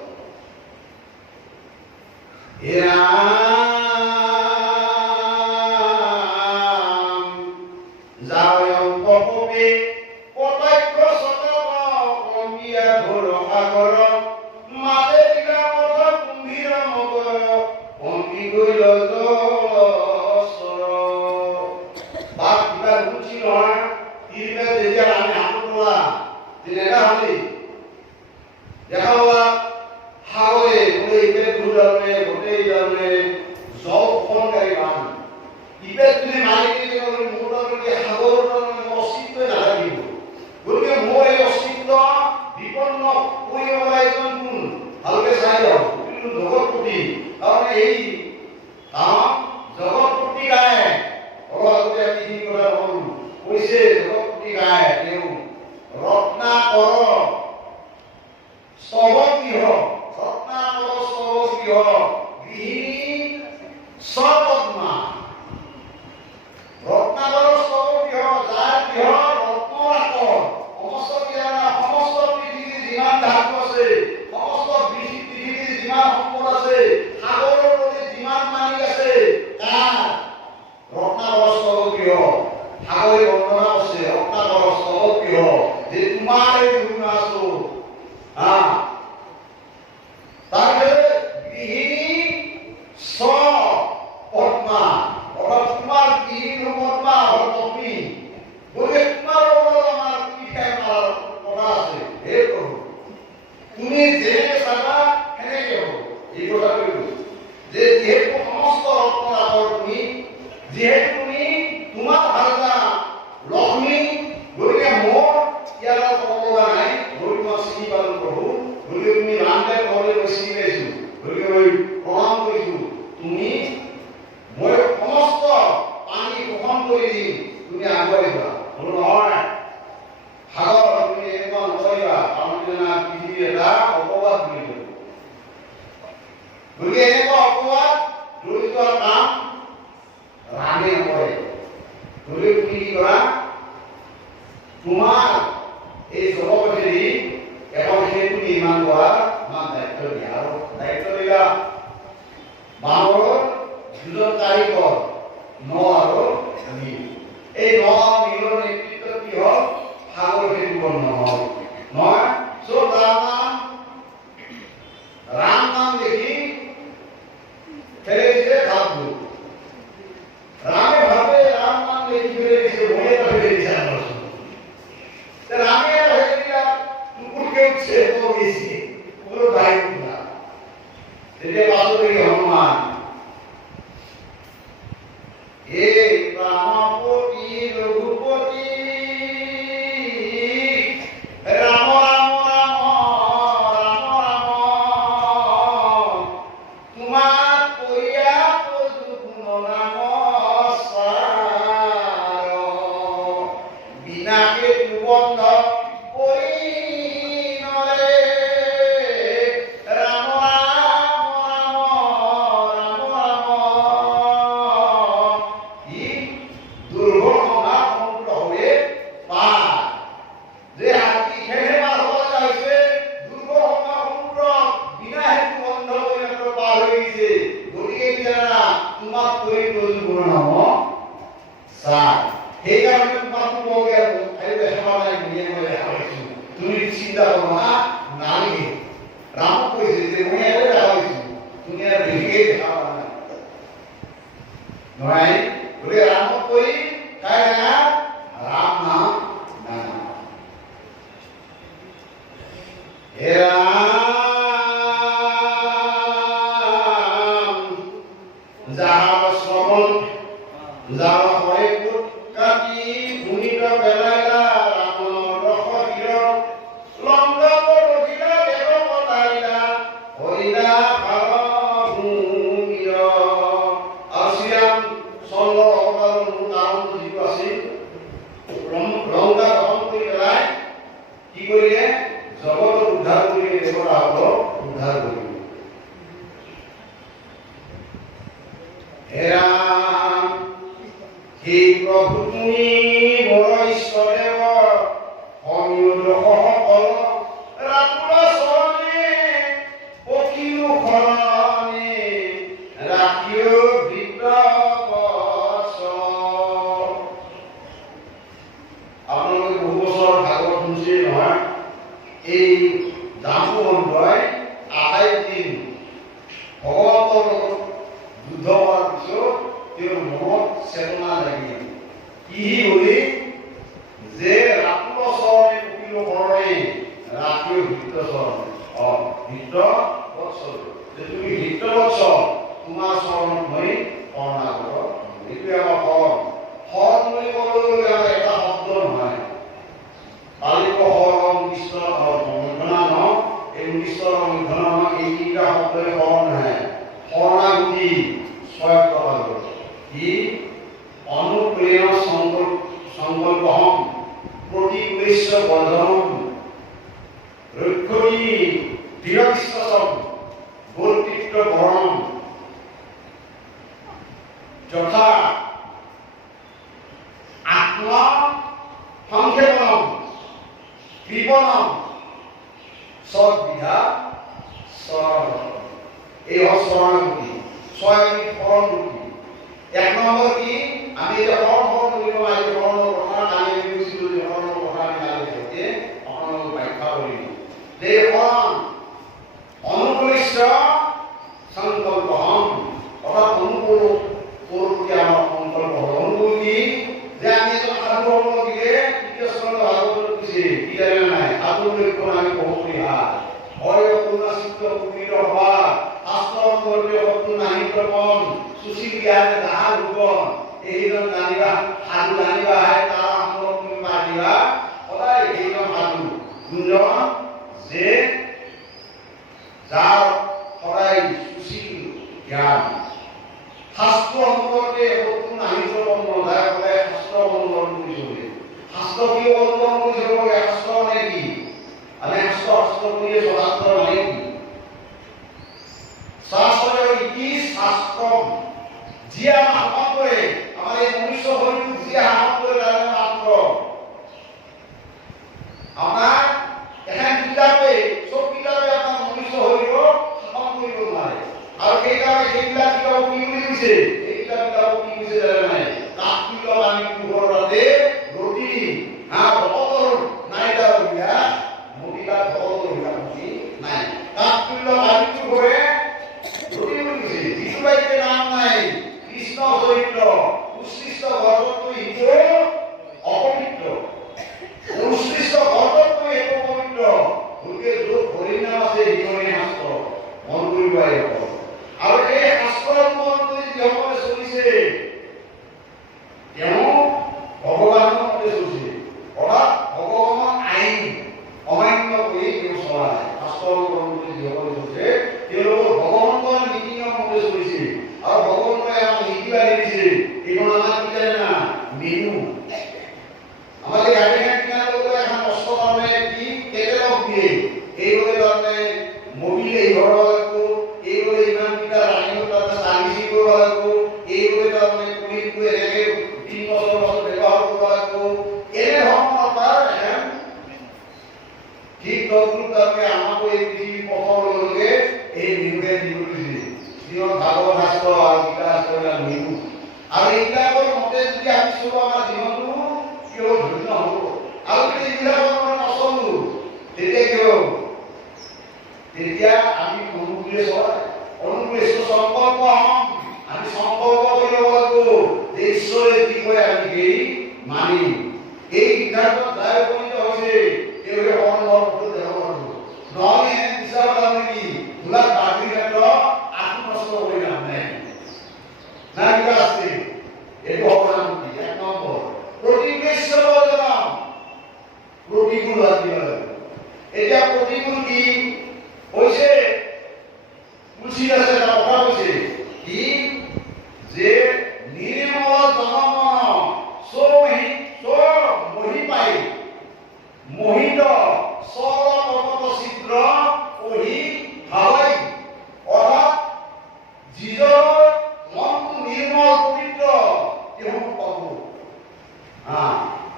যায়ং পপে পটাক্ষ সতক অম্বিয়া ঘোৰ সাগৰ মালে দিলা পথ কুম্ভীৰ মগৰ অম্বি গৈল জলচৰ বাপ কিবা বুঝি নহয় তিৰবে যেতিয়া আমি হাতত লোৱা তেনেকা হলি দেখা হোৱা সাগৰে বোলে ইবে ঘূৰালে গোটেই যালে জলসনকাৰী বান ইবে তুমি মাৰি দিলে মোৰ যদি সাগৰৰ অস্তিত্বই নাথাকিব গতিকে মোৰ এই অস্তিত্ব বিপন্ন কৰি পেলাই কোন ভালকে চাই যাওক কিন্তু জগতপতি তাৰমানে এই জগতপতি গায় ভগৱতে আমি কি কথা কৰো কৈছে জগতপতি গায় তেওঁ ৰত্নাকৰ স্তৱ গৃহ ৰত্নাকৰ স্তৱ গৃহ গৃহিণী স্বপদ্মা ৰত্নাকৰ স্তৱ গৃহ যাৰ গৃহ ৰত্নৰাকৰ সমস্ত পৃথিৱীৰ যিমান ধাতু আছে সমস্ত পৃথিৱীৰ যিমান সম্পদ আছে সাগৰৰ নদীত যিমান পানী আছে তাৰ ৰত্নাকৰ গৃহ সাগরে বর্ণনা করছে রত্নাকর স্তব গৃহ যে তোমার এই গুণা আছো হ্যাঁ তাহলে গৃহিণী স পদ্মা অর্থাৎ তোমার গৃহিণী পদ্মা পত্নী বলে তোমার আমার কি কথা আছে হে প্রভু তুমি যে সাদা হেনে কেউ এই কথা বলবো যে যেহেতু সমস্ত রত্নাকর তুমি যেহেতু তুমি তোমার ভাষা লক্ষ্মী গরিয়া মোর ইয়ার কবা নাই গরি মা শ্রী পালন প্রভু গরি তুমি রামদেব ঘরে বসি গেছো গরি ওই প্রণাম করিছো তুমি মই সমস্ত পানী গ্রহণ করে দি তুমি আগুৱাইবা বলো নহয় সাগৰ তুমি এনেকুৱা নকৰিবা কাৰণ না পৃথিৱীৰ এটা অপবাদ বুলি কয় গতিকে এনেকুৱা অপবাদ জড়িত কাম ৰামে নকৰে গতিকে তুমি কি কৰা তোমাৰ এই জগতপথেদি এখন সেতু নিৰ্মাণ কৰা তোমাক দায়িত্ব দিয়া আৰু দায়িত্ব দিলা বানৰ দুজন কাৰিকৰ ন আৰু নীল এই ন আৰু নীলৰ নেতৃত্বত কি হ'ল সাগৰ সেতু বন্ধ হ'ল নহয় চব ৰাম নাম দেখি ফেলে দিছে ভাবলো রামে ভাবে রাম নাম লেখি ফেলে দিছে ভয়ে ফেলে দিছে রামে ফেলে দিয়া কুকুরকে উঠছে তো গেছি পুরো গায়ে উঠলা এটা বাস্তবে হনুমান এ রামপতি রঘুপতি রাম রাম রাম রাম রাম তোমার কইয়া পশু গুণ রাম সার বিনাকে দুবন্ধ করি নরে রাম রাম রাম রাম রাম ই দুর্ঘটনা সমুদ্র হয়ে পার যে হাতি খেলে পার হওয়া যাইছে দুর্ঘটনা সমুদ্র বিনা হেতু বন্ধ করে পার হয়ে গেছে গতিকে যারা তোমার কই প্রয়োজন গুণ নাম সার এই কারণে তোমার তোমাকে এই দেখা নাই নিয়ে বলে হারাইছো তুমি চিন্তা করো না নালি রাম কইছে যে মই এলে হারাইছো তুমি আর রেখে দেখা না নয় বলে রাম কই কায় না রাম নাম না হে রাম যাহা শ্রবণ যাহা হয় কাটি ভূমিত বেলাইলা রাম রখ হির লঙ্কা পড়িলা দেব কথাইলা হইলা ভাব ভূমির আসিয়াম সল অকাল কারণ যিটো আছিল লঙ্কা দহন কৰি পেলাই কি কৰিলে জগত উদ্ধাৰ কৰি দেৱৰ আহত উদ্ধাৰ কৰিলে হে ৰাম হে প্ৰভু তুমি মোৰ ঈশ্বৰদেৱ অনুগ্ৰহসকল ৰাতুল চৰণে পখিলো শৰণে ৰাখিও বৃত্ত বছ আপোনালোকে বহু বছৰ ভাগৱত শুনিছে নহয় এই জাম্বুবন্ধই 28 দিন ভগৱন্তৰ লগত যুদ্ধ কৰাৰ পিছত তেওঁৰ মনত চেতনা লাগিল কি হলি যে ৰাতুল চৰণে পখিলো শৰণে ৰাখিও বৃত্ত চৰণে বৃত্ত বৎস যে তুমি বৃত্ত বৎস তোমাৰ চৰণত মই শৰণাগত এইটোৱে আমাৰ শৰণ শৰণ বুলি ক'বলৈ আমাৰ এটা শব্দ নহয় কালিক শৰণ কৃষ্ণ মধ্যনা ন এই কৃষ্ণৰ মধ্যনা ন এই তিনিটা শব্দই শৰণ নহয় শৰণাগতি স্বয়ং ই অনুপ্রেরণ সংকল্পহম প্রতিবেশ্য বন্ধনম রক্ষণী দৃঢ়বিশ্বাসম কর্তৃত্ব বরণ যথা আত্মা সংক্ষেপণম কৃপণম সদ্বিধা শরণ এই শরণাগতি ছয় শরণাগতি এক নম্বর কি আমি এটা শরণ যাৰ সদায় সুশীল জ্ঞান শাস্ত্ৰ সম্পৰ্কে একো নাহিব নাযায় সদায় শাস্ত্ৰ অনুসৰণ কৰি চলে শাস্ত্ৰ কিয় অনুসৰণ কৰি চলিব লাগে শাস্ত্ৰ মানে কি আমি শাস্ত্ৰ কৰিয়ে শাস্ত্ৰ মানে কি শাস্ত্ৰ কি শাস্ত্ৰ যিয়ে আমাক সহায় কৰে আমাৰ এই মনুষ্য শৰীৰটো যিয়ে সহায় কৰে তাৰ মাত্ৰ আমাৰ এখন কিতাপে চব কিতাপে আমাৰ মনুষ্য শৰীৰক শাসন কৰিব নোৱাৰে আৰু সেইকাৰণে সেইবিলাক কিতাপ কি বুলি কৈছে এই কিতাপ কি কৈছে জানে নাই কাকতুল্য বাণী পোহৰতে ৰতি ভকতৰ নাই তাৰ বিয়া মহিলা ভকতৰ বিয়া নাই কাকতুল্য বাণী পোহৰে ৰতি বুলি কৈছে যিটো বাইকে নাম নাই কৃষ্ণ চৰিত্ৰ উৎকৃষ্ট গৰ্ভটো ইটো অপবিত্ৰ উৎকৃষ্ট গৰ্ভটো একো পবিত্ৰ গতিকে য'ত হৰিনাম আছে হৰিণী শাস্ত্ৰ মন কৰিব লাগিব আৰু এই শাস্ত্ৰৰ মন কৰি যিসকলে চলিছে তেওঁ ভগৱানৰ মতে চলিছে অৰ্থাৎ ভগৱানৰ আইন অমান্য কৰি তেওঁ চলায় শাস্ত্ৰৰ মন কৰি যিসকলে চলিছে তেওঁলোকৰ ভগৱানৰ নীতি নিয়ম মতে চলিছে আৰু ভগৱানে আমাক নীতি বান্ধি দিছে এইখন আমাৰ কি জানে না মেনু আমাদের গাড়িখান কিনা লোক এখন কষ্ট করবে কি কেটেলগ দিয়ে এইভাবে ধরনে মোবিল এই ঘর লাগবো এইভাবে ইমান কিটা রানিং তাতে সার্ভিসিং করব লাগবো এইভাবে ধরনে কুড়ি কুড়ি রেখে 3 বছর ব্যবহার করব লাগবো এনে ধরনের তার এখন ঠিক তদ্রুপ তাকে আমাকে এই পৃথিবী পথর লোকে এই নিয়োগে দিবলিছে শ্রীমদ ভাগবত শাস্ত্র আর গীতা শাস্ত্র নিয়ম আর এইবিলাকৰ মতে যদি আমি চলো আমাৰ জীৱনটো কিয় ধন্য হ'ব আৰু এইবিলাকৰ নচলো তেতিয়া কিয় তেতিয়া আমি অনুকূলে সংকল্প আমি সংকল্প কৰি ল'ব লাগিব যে ঈশ্বৰে কি কয় আমি সেই মানিম এই সিদ্ধান্তত যাই উপনীত হৈছে তেওঁৰে অনুভৱটো দেখাব লাগিব নহ'লে এনে বিচাৰ কৰা কি ভোলাত বাগৰি ক্ষেত্ৰ আত্মনষ্ট কৰি নাম নাই না কিবা আছে এইটো হ'ব নামটি এক নম্বৰ প্ৰতিবেশ্য বৰ্জনম প্ৰতিকূল লাগিব এতিয়া প্ৰতিকূল কি হৈছে তুলসী আছে এটা কথা কৈছে কি যে নিৰ্মল জনমন মোহি পাই মোহিত সৰল পৰ্বত ছিদ্ৰ পঢ়ি ভাবাই অৰ্থাৎ যিজনৰ মনটো নিৰ্মল পবিত্ৰ তেওঁ পাব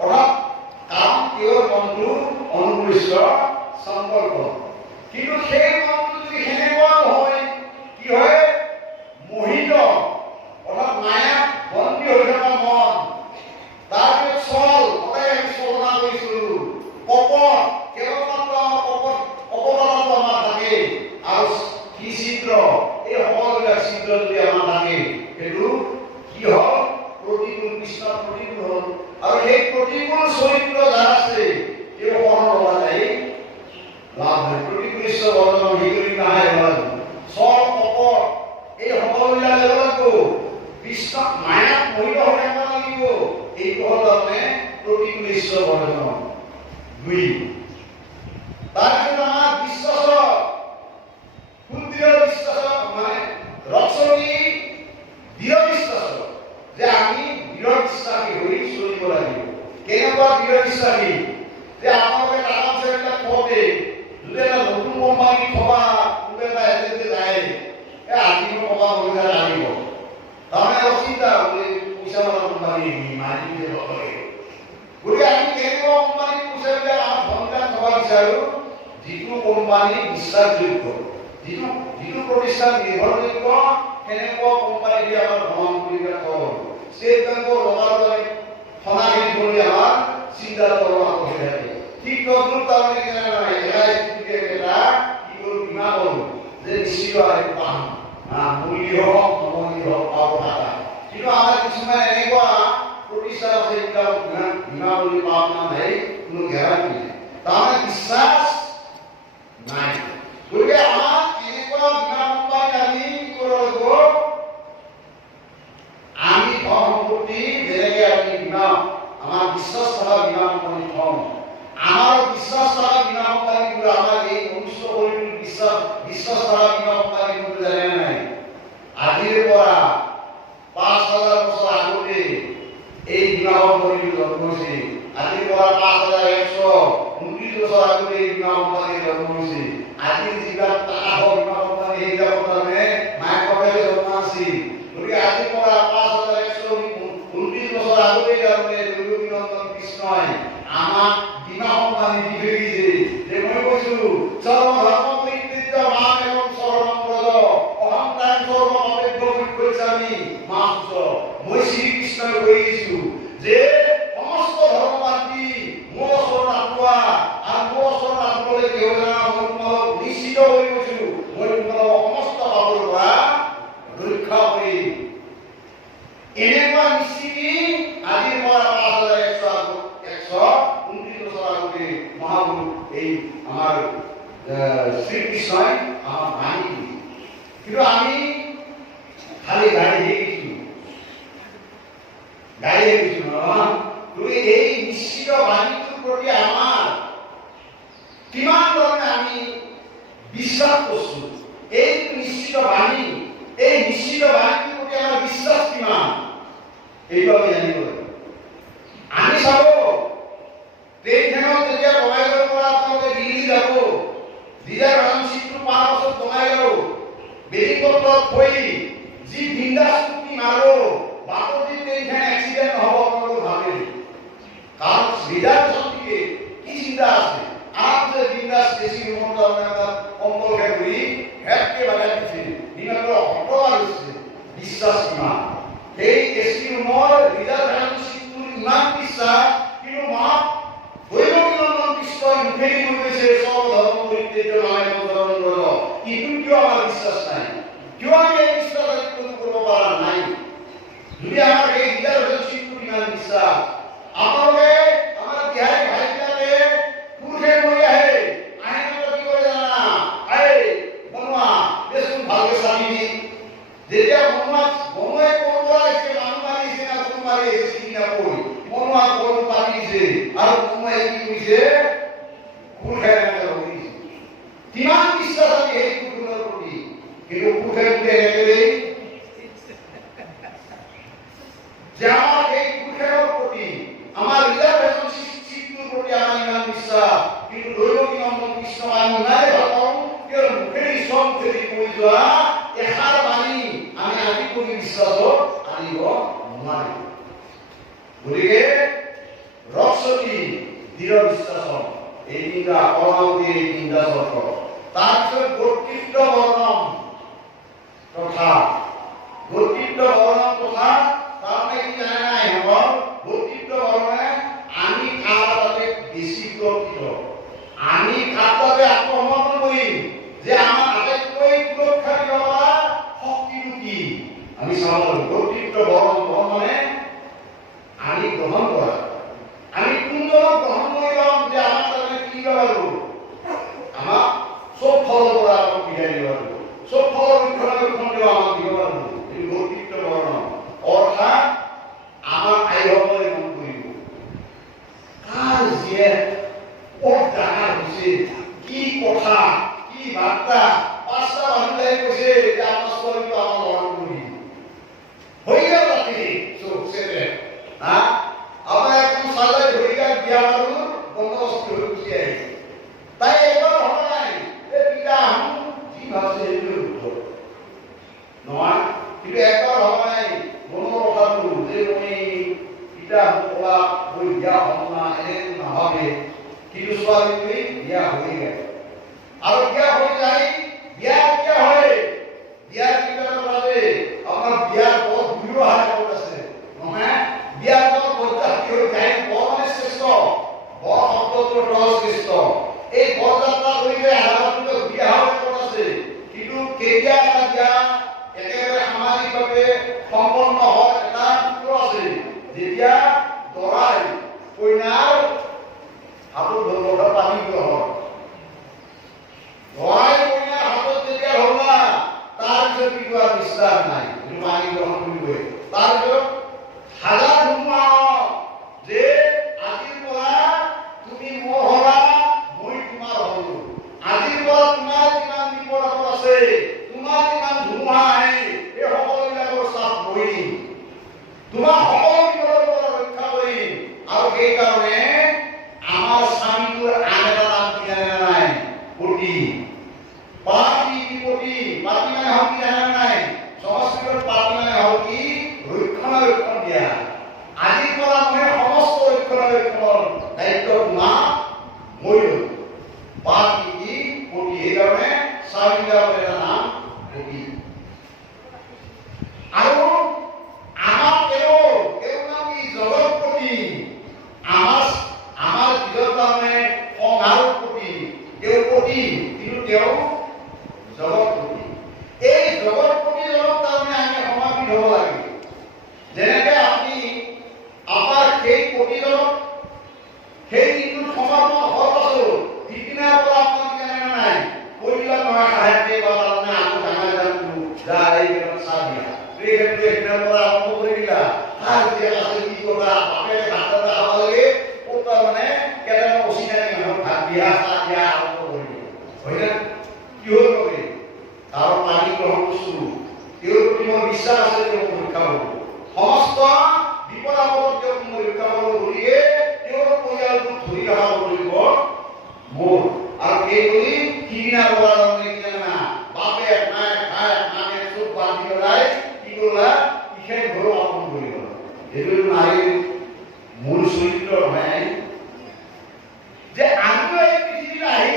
অৰ্থাৎ কাম তেওঁৰ মনটো অনুকূলিত সংকল্প কিন্তু সেই মনটো যদি সেনেকুৱা নহয় কি হয় মোহিত অৰ্থাৎ মায়াত বন্দী হৈ থকা মন তাৰপিছত চল সদায় আমি চলনা কৰিছিলোঁ কপট কেৱলমাত্ৰ আমাৰ কপটতাটো আমাৰ থাকে আৰু কি ছিদ্ৰ এই সকলোবিলাক ছিদ্ৰ যদি আমাৰ থাকে সেইটো কি হ'ল প্ৰতিকূল কৃষ্ণ প্ৰতিকূল হ'ল আৰু সেই প্ৰতিকূল চৰিত্ৰ যাৰ আছে তেওঁ সহন হোৱা যায় লাভ হয় প্ৰতিকূল ঈশ্বৰ বৰ্ণন হেৰি নাহে হ'ল চল কপট এই সকলোবিলাক যাব লাগিব কৃষ্ণ মায়াত মোহিত হৈ থাকিব লাগিব এইটো হ'ল তাৰমানে প্ৰতিকূল ঈশ্বৰ বৰ্ণন দুই তাৰপিছত আমাৰ বিশ্বাস দৃঢ় বিশ্বাস মানে ৰচনী দৃঢ় বিশ্বাস যে আমি দৃঢ় বিশ্বাসী হৈ চলিব লাগিব কেনেকুৱা দৃঢ় বিশ্বাসী যে আপোনালোকে টাটা চেণ্টাৰ কওঁতে যদি এটা নতুন কোম্পানী থকা কোনোবা এটা এজেণ্টে যায় আজি মই কবা বহিলা আহিব তাৰমানে অচিন্তা পইচা মাৰা কোম্পানী মাৰি দিব লাগিব গতিকে আমি কেনেকুৱা কোম্পানী পইচাবিলাক আমাৰ ধনবিলাক থবা বিচাৰোঁ যিটো কোম্পানী বিশ্বাসযোগ্য যিটো প্ৰতিষ্ঠান নিৰ্ভৰযোগ্য সেনেকুৱা কোম্পানী দি আমাৰ ভ্ৰমণ কৰিবলৈ থব ষ্টেট বেংকৰ লগালগ থনাখিনি কৰি আমাৰ চিন্তা কৰা কৰি থাকে ঠিক তদ্ৰুপ তাৰমানে কেনে নহয় এলআইচি এটা কি কৰোঁ বীমা কৰোঁ যে নিশ্চিত আহিব পাম মূল্য হওক নমূল্য হওক পাব থকা কিন্তু আমাৰ কিছুমান এনেকুৱা প্ৰতিষ্ঠান আছে এইবিলাক বীমা বুলি পাম না নাই কোনো গেৰাণ্টি নাই তাৰমানে বিশ্বাস নাই গতিকে আমাৰ এনেকুৱা বীমা কোম্পানী আমি কি কৰিব আমি ধন সম্পত্তি যেনেকৈ আমি বীমা আমাৰ বিশ্বাস থকা বীমা কোম্পানী থওঁ আমাৰ বিশ্বাস থকা বীমা কোম্পানীবোৰ আমাৰ এই মনুষ্য শৰীৰৰ বিশ্বাস কোম্পানীৰ জন্ম হৈছিল। আজিৰ পৰা 5129 বছৰ আগতে এই বীমা কোম্পানীৰ জন্ম হৈছিল। আজিৰ যিবিলাক টাকা বীমা কোম্পানী সেইবিলাক তাৰমানে মায়ে বাপেৰে জন্ম আছিল। গতিকে আজিৰ পৰা 5129 বছৰ আগতে তাৰমানে দৈৱকীনন্দন কৃষ্ণই আমাক বীমা কোম্পানী দি থৈ গৈছে। যে মই কৈছো সৰ্বধৰ্ম পৰিত্যাজ্য মাম এৱং শৰণং ব্ৰজ অহং তাং সৰ্বপাপেভ্যো মুখ্যস্যামি মা সূচ। মই শ্ৰীকৃষ্ণই কৈ দিছো যে সমস্ত ধৰ্মবাদী মোৰ ওচৰত আঁতোৱা আৰু মোৰ ওচৰত আঁতোৱালে কি হ'ব জানা? মই তোমালোক নিশ্চিত হৈ কৈছো মই তোমালোক সমস্ত পাপৰ পৰা ৰক্ষা কৰিম। এনেকুৱা নিশ্চিতি আজিৰ পৰা 5129 বছৰ আগতে মহাপুৰুষ এই আমাৰ শ্ৰীকৃষ্ণই আমাক মানি দিছে। কিন্তু আমি খালি গাড়ী দেখিছো নহয়। তুমি এই নিশ্চিত বাণীটোৰ প্ৰতি আমাৰ কিমান ধৰণে আমি বিশ্বাস কৰিছো? এই নিশ্চিত বাণী, এই নিশ্চিত বাণীটোৰ প্ৰতি আমাৰ বিশ্বাস কিমান এইটো আমি জানিব লাগিব। আমি চাব ট্ৰেইনখনত যেতিয়া বঙাইগাঁৱৰ পৰা আপোনালোকে দিল্লী যাব, ৰিজাৰ্ভেশ্যন চিটটো 5 বছৰ বঙাইগাঁও বেলিকটত থৈ যি বিন্দাছ টুপি মাৰো বাটত যি ট্ৰেইনখন এক্সিডেণ্ট নহ'ব আপোনালোকে ভাবে। কাৰণ ৰিজাৰ্ভেশ্যন টিকেট কি চিন্তা আছে? আৰামছে বিন্দাছ এচি ৰুমত কম্বল খাই ঘূৰি হেপকে বাগাই দিছে। দিনতো হতবাক হৈছে। বিশ্বাস কিমান? সেই এচি ৰুমৰ ৰিজাৰ্ভেশ্যন চিটটোৰ ইমান বিশ্বাস, কিন্তু মাক দৈৱকীনন্দন কৃষ্ণই মুখেদি কৈ গৈছে সৰ্বধৰ্ম পৰিত্যাজ্য মাম এৱং শৰণং ব্ৰজ। কিন্তু কিয় আমাৰ বিশ্বাস নাই? কিয় আমি এই বিশ্বাস কৰিব পৰা নাই? যদি আমাৰ এই ৰিজাৰ্ভেশ্যন চিটটোৰ ইমান বিশ্বাস, আপোনালোকে আমাৰ বিহাৰী ভাইবিলাকে পুৰুষে লৈ আহে আহিলে কি কৰে জানা? বনোৱা দেচোন ভালকে চাবি দি। যেতিয়া বনোৱাই ক'ৰ পৰা আহিছে, মানুহ মাৰিছে না কোন মাৰি আহিছে চিনি নাপায়। বনোৱা ক'ৰ পাতি দিছে আৰু বনোৱাই কি কৰিছে? পুৰুষে কৰিছে। কিমান বিশ্বাস আছে সেই পুৰুষৰ প্ৰতি? কিন্তু পুৰুষে একেবাৰে যে আমাৰ এই পুৰুষেৰ প্ৰতি, আমাৰ ৰিজাৰ্ভেশ্যন চিটটোৰ প্ৰতি আমাৰ ইমান বিশ্বাস, কিন্তু দৈৱকীনন্দন কৃষ্ণ আমি ইমানেই ভাল পাওঁ, তেওঁৰ মুখেদি মুখেদি কৈ যোৱা এষাৰ বাণী আমি আজি কৰি বিশ্বাসত আনিব নোৱাৰিম। গতিকে ৰসতী দৃঢ় বিশ্বাসম এই তিনিটা অনামতি এই তিনিটা শৰ্ত। তাৰপিছত কৰ্তৃত্ব বৰ্ণম তথা কৰ্তৃত্ব বৰ্ণম তথা তাৰমানে কি জানে নাই? সিহঁতৰ কৰ্তৃত্ব বৰ্ণে আমি কাৰ তাতে বেছি সুৰক্ষিত, আমি কাৰ তাতে আত্মসমৰ্পণ কৰিম যে আমাৰ আটাইতকৈ সুৰক্ষা দিব পৰা শক্তিটো কি আমি চাব লাগিব। কৰ্তৃত্ব বৰ্ণন মানে আমি গ্ৰহণ কৰা, আমি কোনজনক গ্ৰহণ কৰি ল'ম যে আমাক তাৰমানে কি দিব লাগিব? আমাক চব ফালৰ পৰা আমাক মিলাই দিব লাগিব, চব ফালৰ ৰক্ষণাবেক্ষণ দিব আমাক দিব লাগিব। এই কৰ্তৃত্ব বৰ্ণন অৰ্থাৎ আমাৰ আইসকলে মন কৰিব কাৰ জীয়েক ক'ত ডাঙৰ হৈছে, কি কথা কি বাৰ্তা। 5টা মানুহে কৈছে যে আমাৰ ছোৱালীটো আমাৰ ল'ৰাটো কৰি হৈ গ'ল ৰাতি চব চেপে। আমাৰ এখন চালে ধৰি গাল বিয়া মাৰো বন্দবস্ত হৈ গুচি আহিছে। তাই এবাৰ ভবা নাই এই পিতা আহোঁ যি ভাবছে সেইটোৱে উত্তৰ নহয়, কিন্তু একবাৰ ভবা নাই মনৰ কথাটো যে মই পিতা কলা মই বিয়া হম না এনেকৈ নাভাবে। কিন্তু ছোৱালীটোৱে বিয়া হৈ গ'ল আৰু বিয়া হৈ যায়। বিয়া কেতিয়া হয়? বিয়াৰ কেইটা বাজে আমাৰ বিয়াৰ বৰ দুয়ো হাত আছে নহয়। বিয়াৰ বৰযাত্ৰী হৈ যায়। বৰ মানে শ্ৰেষ্ঠ, বৰ শব্দটোৰ অৰ্থ শ্ৰেষ্ঠ। এই বৰযাত্ৰা হৈ যায় হাজাৰটো বিয়া হৈ আছে। কিন্তু কেতিয়া এটা বিয়া একেবাৰে সামাজিকভাৱে সম্পন্ন হয় এটা সূত্ৰ আছে, যেতিয়া দৰাই কইনাৰ হাতত ধৰিব পানী গ্ৰহণ দৰাই কইনাৰ হাতত যেতিয়া ধৰবা তাৰপিছত কিন্তু আৰু বিশ্বাস নাই, পানী গ্ৰহণ কৰিবই। তাৰপিছত হাজাৰ ধুমুহা যে আজিৰ পৰা তুমি মোৰ হবা মই তোমাৰ হলো। আজিৰ পৰা তোমাৰ যিমান বিপদ আপদ আছে, তোমাৰ যিমান ধুমুহা আহে, এই সকলোবিলাকৰ চাপ বহি তোমাৰ সকলো বিপদৰ পৰা ৰক্ষা কৰি সেই কাৰণে আমাৰ স্বামীটোৰ আন এটা নাম কি জানে নাই? পতি। পাতি পতি, পাতি মানে হ'ল কি জানে নাই? সংস্কৃতত পাতি মানে হ'ল কি? ৰক্ষণাবেক্ষণ দিয়া। আজিৰ পৰা মই সমস্ত ৰক্ষণাবেক্ষণৰ দায়িত্ব তোমাক মই লম। পাতি পতি, সেইকাৰণে স্বামীবিলাকৰ এটা নাম পতি। আৰু আমাৰ তেওঁৰ নাম কি? জগতপতি। আমাৰ ভিতৰত তাৰমানে সংসাৰপতি, তেওঁ পতি কিন্তু তেওঁ জগতপতি। এই জগতপতিজনক তাৰমানে আমি সমাপিত হ'ব লাগে। যেনেকে আপুনি আমাৰ সেই পতিজনক সেই দিনটোত সমাপন হোৱাৰ পাছত সিদিনাৰ পৰা আপোনাক জানে নাই কৈ দিলা নহয় সাহেবে বা তাৰমানে আকৌ ডাঙৰ ডাঙৰ যা এই চাহ দিয়া সিদিনাৰ পৰা আৰম্ভ কৰি দিলা। আৰু যে আছে কি কৰা বাপে ভাত এটা খাব লাগে ক'ত তাৰমানে কেনেকৈ অচিনাকি মানুহক ভাত দিয়া চাহ দিয়া আৰম্ভ কৰি দিয়ে, হয় না? কিহৰ বাবে? কাৰণ পানী গ্ৰহণ কৰিছোঁ, তেওঁৰ প্ৰতি মোৰ বিশ্বাস আছে, তেওঁ পৰীক্ষা কৰিব। সমস্ত বিপদ আপদত তেওঁক মই ৰক্ষা কৰিব গতিকে তেওঁৰ পৰিয়ালটোক ধৰি ৰখাব লাগিব মোৰ। আৰু সেই বুলি সিদিনাৰ পৰা তাৰমানে কি জানা বাপে মাকে চব বান্ধি পেলাই কি কৰিলা? ইখন ঘৰৰ আপন কৰিব। এইটো নাৰীৰ মূল চৰিত্ৰ নহয় যে আমিও এই পৃথিৱীত আহি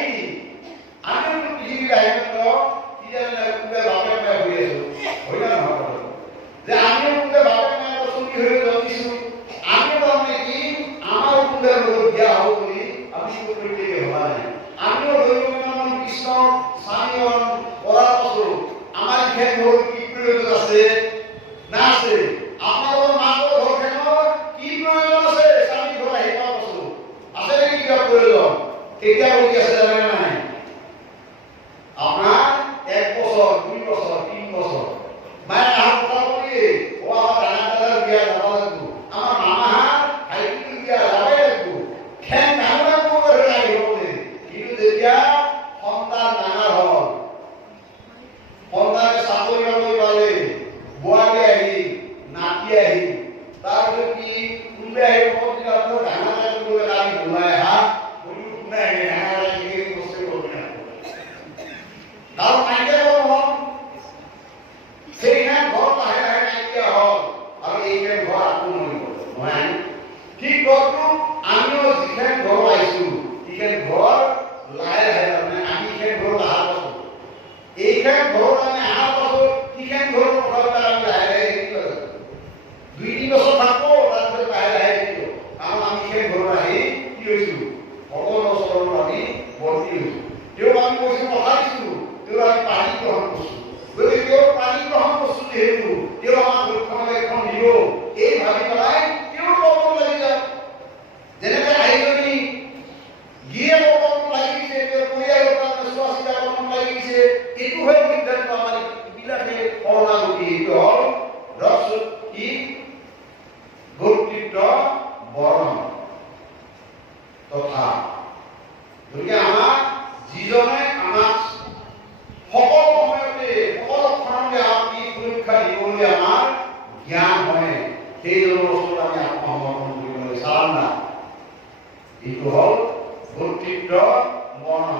কি জানে কোনোবাই বাপে মায়ে হৈ আছো, হয় না নহয়? যে আমিও কোনোবাই বাপে মায়ে পচন্দি হৈ জন্মিছো, আমিও তাৰমানে কি আমাৰ কোনোবাই লগত বিয়া হ'ব বুলি আমি প্ৰত্যেকে ভবা নাই। আমিও দৈনন্দিন কৃষ্ণ স্বামীকৰণ কৰাৰ পাছত আমাৰ ইখন ঘৰৰ কি প্ৰয়োজন আছে না আছে? আপোনালোকৰ মাকৰ ঘৰখনৰ কি প্ৰয়োজন আছে? স্বামী ঘৰ আহি পোৱাৰ পাছত আছে নেকি কিবা প্ৰয়োজন? কেতিয়া কৰি আছে জানে নাই? আপোনাৰ 1 বছৰ 2 বছৰ 3 বছৰ মায়ে আহাৰ কথা কৰি আমাৰ ডাঙৰ বিয়া যাব লাগিব, আমাৰ মামাহাৰ ভাইটিৰ বিয়া যাবই লাগিব, খেন ডাঙৰ কৰি আহিব বুলি। কিন্তু যেতিয়া সন্তান ডাঙৰ হ'ল, সন্তানে চাকৰি বাকৰি পালে, বোৱাৰী আহি নাতি আহি তাৰপিছত কি কোনোবাই আহিব কওঁতে আপোনাৰ ডাঙৰ কৰি আমি বনাই হা বুলি কোনোবাই আহি ডাঙৰ বস্তু কৰি আৰু নাইকিয়া হ'ল। সেইখান ঘৰ লাহে লাহে নাইকিয়া হ'ল আৰু এইখান ঘৰ আকৌ মৰিব নহয়। ঠিক ঘৰটো আমিও যিখান ঘৰ পাইছো সেইখান ঘৰ লাহে লাহে তাৰমানে আমি এইখান ঘৰ অহাৰ পাছত এইখান ঘৰ আমি অহাৰ পাছত সেইখান ঘৰৰ কথাবিলাক আমি লাহে লাহে শিকিব লাগিব। 2-3 বছৰ থাকো তাৰপিছত লাহে লাহে শিকিব। কাৰণ আমি সেই ঘৰত আহি কি হৈছো ভগৱানৰ ওচৰত আমি বৰ্তি হৈছো। তেওঁক আমি কৈছো পঠাইছো, তেওঁ আমি পানী গ্ৰহণ কৰিছো। গতিকে তেওঁ পানী গ্ৰহণ কৰিছো যিহেতু তেওঁ আমাক ৰক্ষণাবেক্ষণ দিব এই ভাবি পেলাই তেওঁ কৰ্ম লাগি যাওক। যেনেকৈ আইজনী গিয়ে কৰ্ম লাগিছে, তেওঁৰ পৰিয়ালৰ কাৰণে চোৱা চিতা কৰ্ম লাগিছে, এইটো হয় সিদ্ধান্ত আমাৰ এইবিলাকে শৰণাগতি। এইটো হ'ল ৰসত কি কৰ্তৃত্ব বৰণ তথা। গতিকে আমাক যিজনে আমাক সকলো সময়তে সকলো ক্ষণতে আমাক কি পৰীক্ষা দিবলৈ আমাৰ জ্ঞান হয়, সেইজনৰ ওচৰত আমি আত্মসমৰ্পণ কৰিব লাগে। চালান্না এইটো হ'ল কৰ্তৃত্ব বৰ্ণ।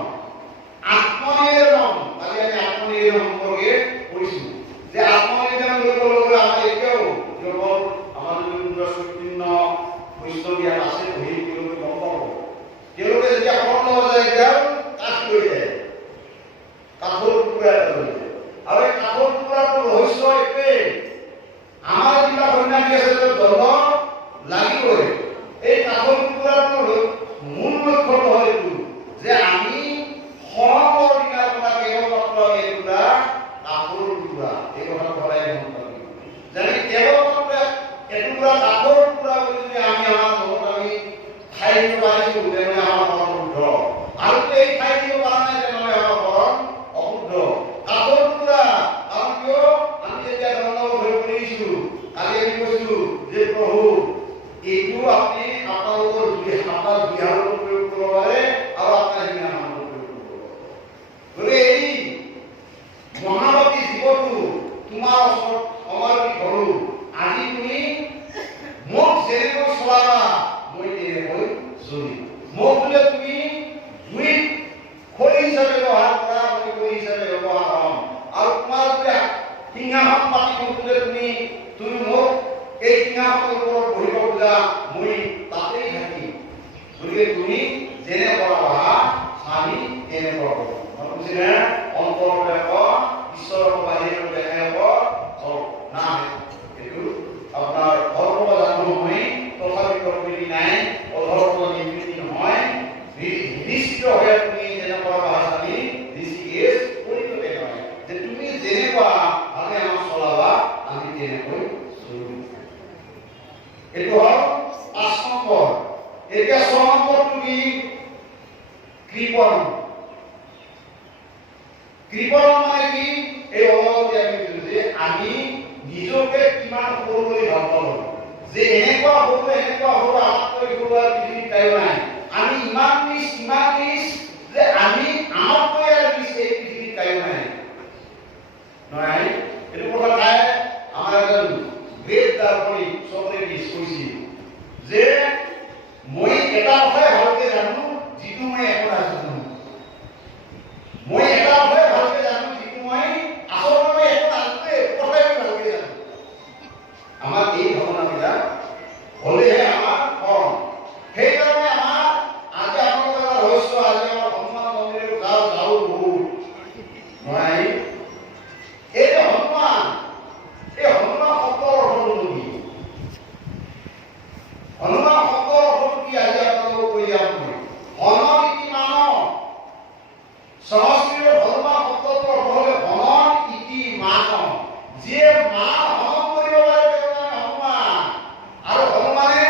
আত্মনিবেদন, কালি আমি আত্মনিবেদন সম্পৰ্কে কৈছো যে আত্মনিবেদন কৰিবলৈ আমাৰ এতিয়াও কেৱল আমাৰ চৈতন্য বৈষ্ণৱ জ্ঞান আছে সেই তেওঁলোকে গম পাব। তেওঁলোকে যেতিয়া কৰ্ম যায় এতিয়াও কাঠ লৈ যায়, কাঠৰ টুকুৰা এটা লৈ যায়। আৰু এই কাঠৰ টুকুৰাটোৰ ৰহস্য একেই। আমাৰ যিবিলাক সন্ন্যাসী আছে দণ্ড লাগিবই। এই কাঠৰ টুকুৰাটোৰ মূল লক্ষ্যটো হ'ল এইটো যে আমি শৰণৰ দিনাৰ পৰা কেৱলমাত্ৰ এইটোটা কাঠৰ টুকুৰা, এই কথা সদায় মনত ৰাখিব। যেনে কেৱলমাত্ৰ এটুকুৰা কাঠৰ টুকুৰা বুলি যদি আমি আমাৰ মনত আমি ঠাই দিব পাৰিছো তেনেহ'লে আমাৰ মন শুদ্ধ। আৰু এই ঠাই দিব পৰা নাই তেনেহ'লে আমাৰ মন অশুদ্ধ। কাঠৰ টুকুৰা কাৰণ কিয় আমি যেতিয়া দণ্ডবোধ হৈ কৰিছো কালি আমি কৈছো যে প্ৰভু এইটো আপুনি আপোনালোকৰ আপোনাৰ বিহাৰৰ প্ৰয়োগ কৰিব পাৰে আৰু আপোনাৰ সিদিনা মানুহৰ প্ৰয়োগ কৰিব পাৰে। গতিকে এই মহানৱী জীৱনটো তোমাৰ ওচৰত সমৰ্পিত কৰোঁ। আজি তুমি মোক যেনেকৈ চলাবা মই তেনেকৈ জুই মোক বোলে তুমি জুইত খৰি হিচাপে ব্যৱহাৰ কৰা, মই খৰি হিচাপে ব্যৱহাৰ হ'ম। আৰু তোমাৰ বোলে সিংহাসন পাতি বোলে তুমি মোক এই সিংহাসনৰ ওপৰত বহিব খোজা, মই তাতেই থাকিম। গতিকে তুমি যেনে কৰা ভাবা আমি তেনে কৰা কৰোঁ। মই বুজিলে অন্তৰতে ঈশ্বৰৰ বাহিৰৰ দেখাই না এইটো আপোনাৰ ধৰ্ম জানো নহয়, তথাপি প্ৰকৃতি নাই, অধৰ্ম নিবৃত্তি নহয়, নিৰ্দিষ্ট হৈ তুমি যেনেকুৱা ভাষানি ঋষিকেশ পৰিণতে নহয় যে তুমি যেনেকুৱা ভাৱে আমাক চলাবা আমি তেনেকৈ চলিম। এইটো হ'ল ৫ নম্বৰ। এতিয়া ৬ নম্বৰটো কি? কৃপণ। কৃপণ মানে কি? এই অলপতে আমি কৈছো যে আমি নিজকে কিমান সৰু বুলি ভাবিব পাৰোঁ, যে এনেকুৱা সৰু আমাতকৈ সৰু আৰু পৃথিৱীত কায়ো নাই। আমি ইমান নিচ যে আমি আমাতকৈ আৰু নিচ এই পৃথিৱীত কায়ো নাই। নহয় এইটো কথা নাই। আমাৰ এজন গ্ৰেট দাৰ্শনিক চক্ৰেটিছ কৈছিল যে মই এটা কথাই ভালকে জানো যিটো মই একো নাজানো। মই এটা কথাই ভালকে জানো যিটো মই আচলতে একো নাজানো, কথাই ভালকে জানো। আমাৰ এই ভাৱনাবিলাক হ'লেহে আমাৰ ফল। সেইকাৰণে আমাৰ আজি আপোনালোকৰ এটা ৰহস্য আছে, আমাৰ হনুমান মন্দিৰৰ যাওঁ বহুত নহয়। এই যে হনুমান শব্দৰ অৰ্থটো কি? হনুমান শব্দৰ অৰ্থটো কি আজি আপোনালোকক কৈ যাম মই। হন ইতি মানৱ। সংস্কৃতৰ হনুমান শব্দটোৰ অৰ্থ হ'ল হন ইতি মানৱ। যিয়ে মান হনন কৰিব পাৰে তেওঁৰ নাম হনুমান। আৰু হনুমানে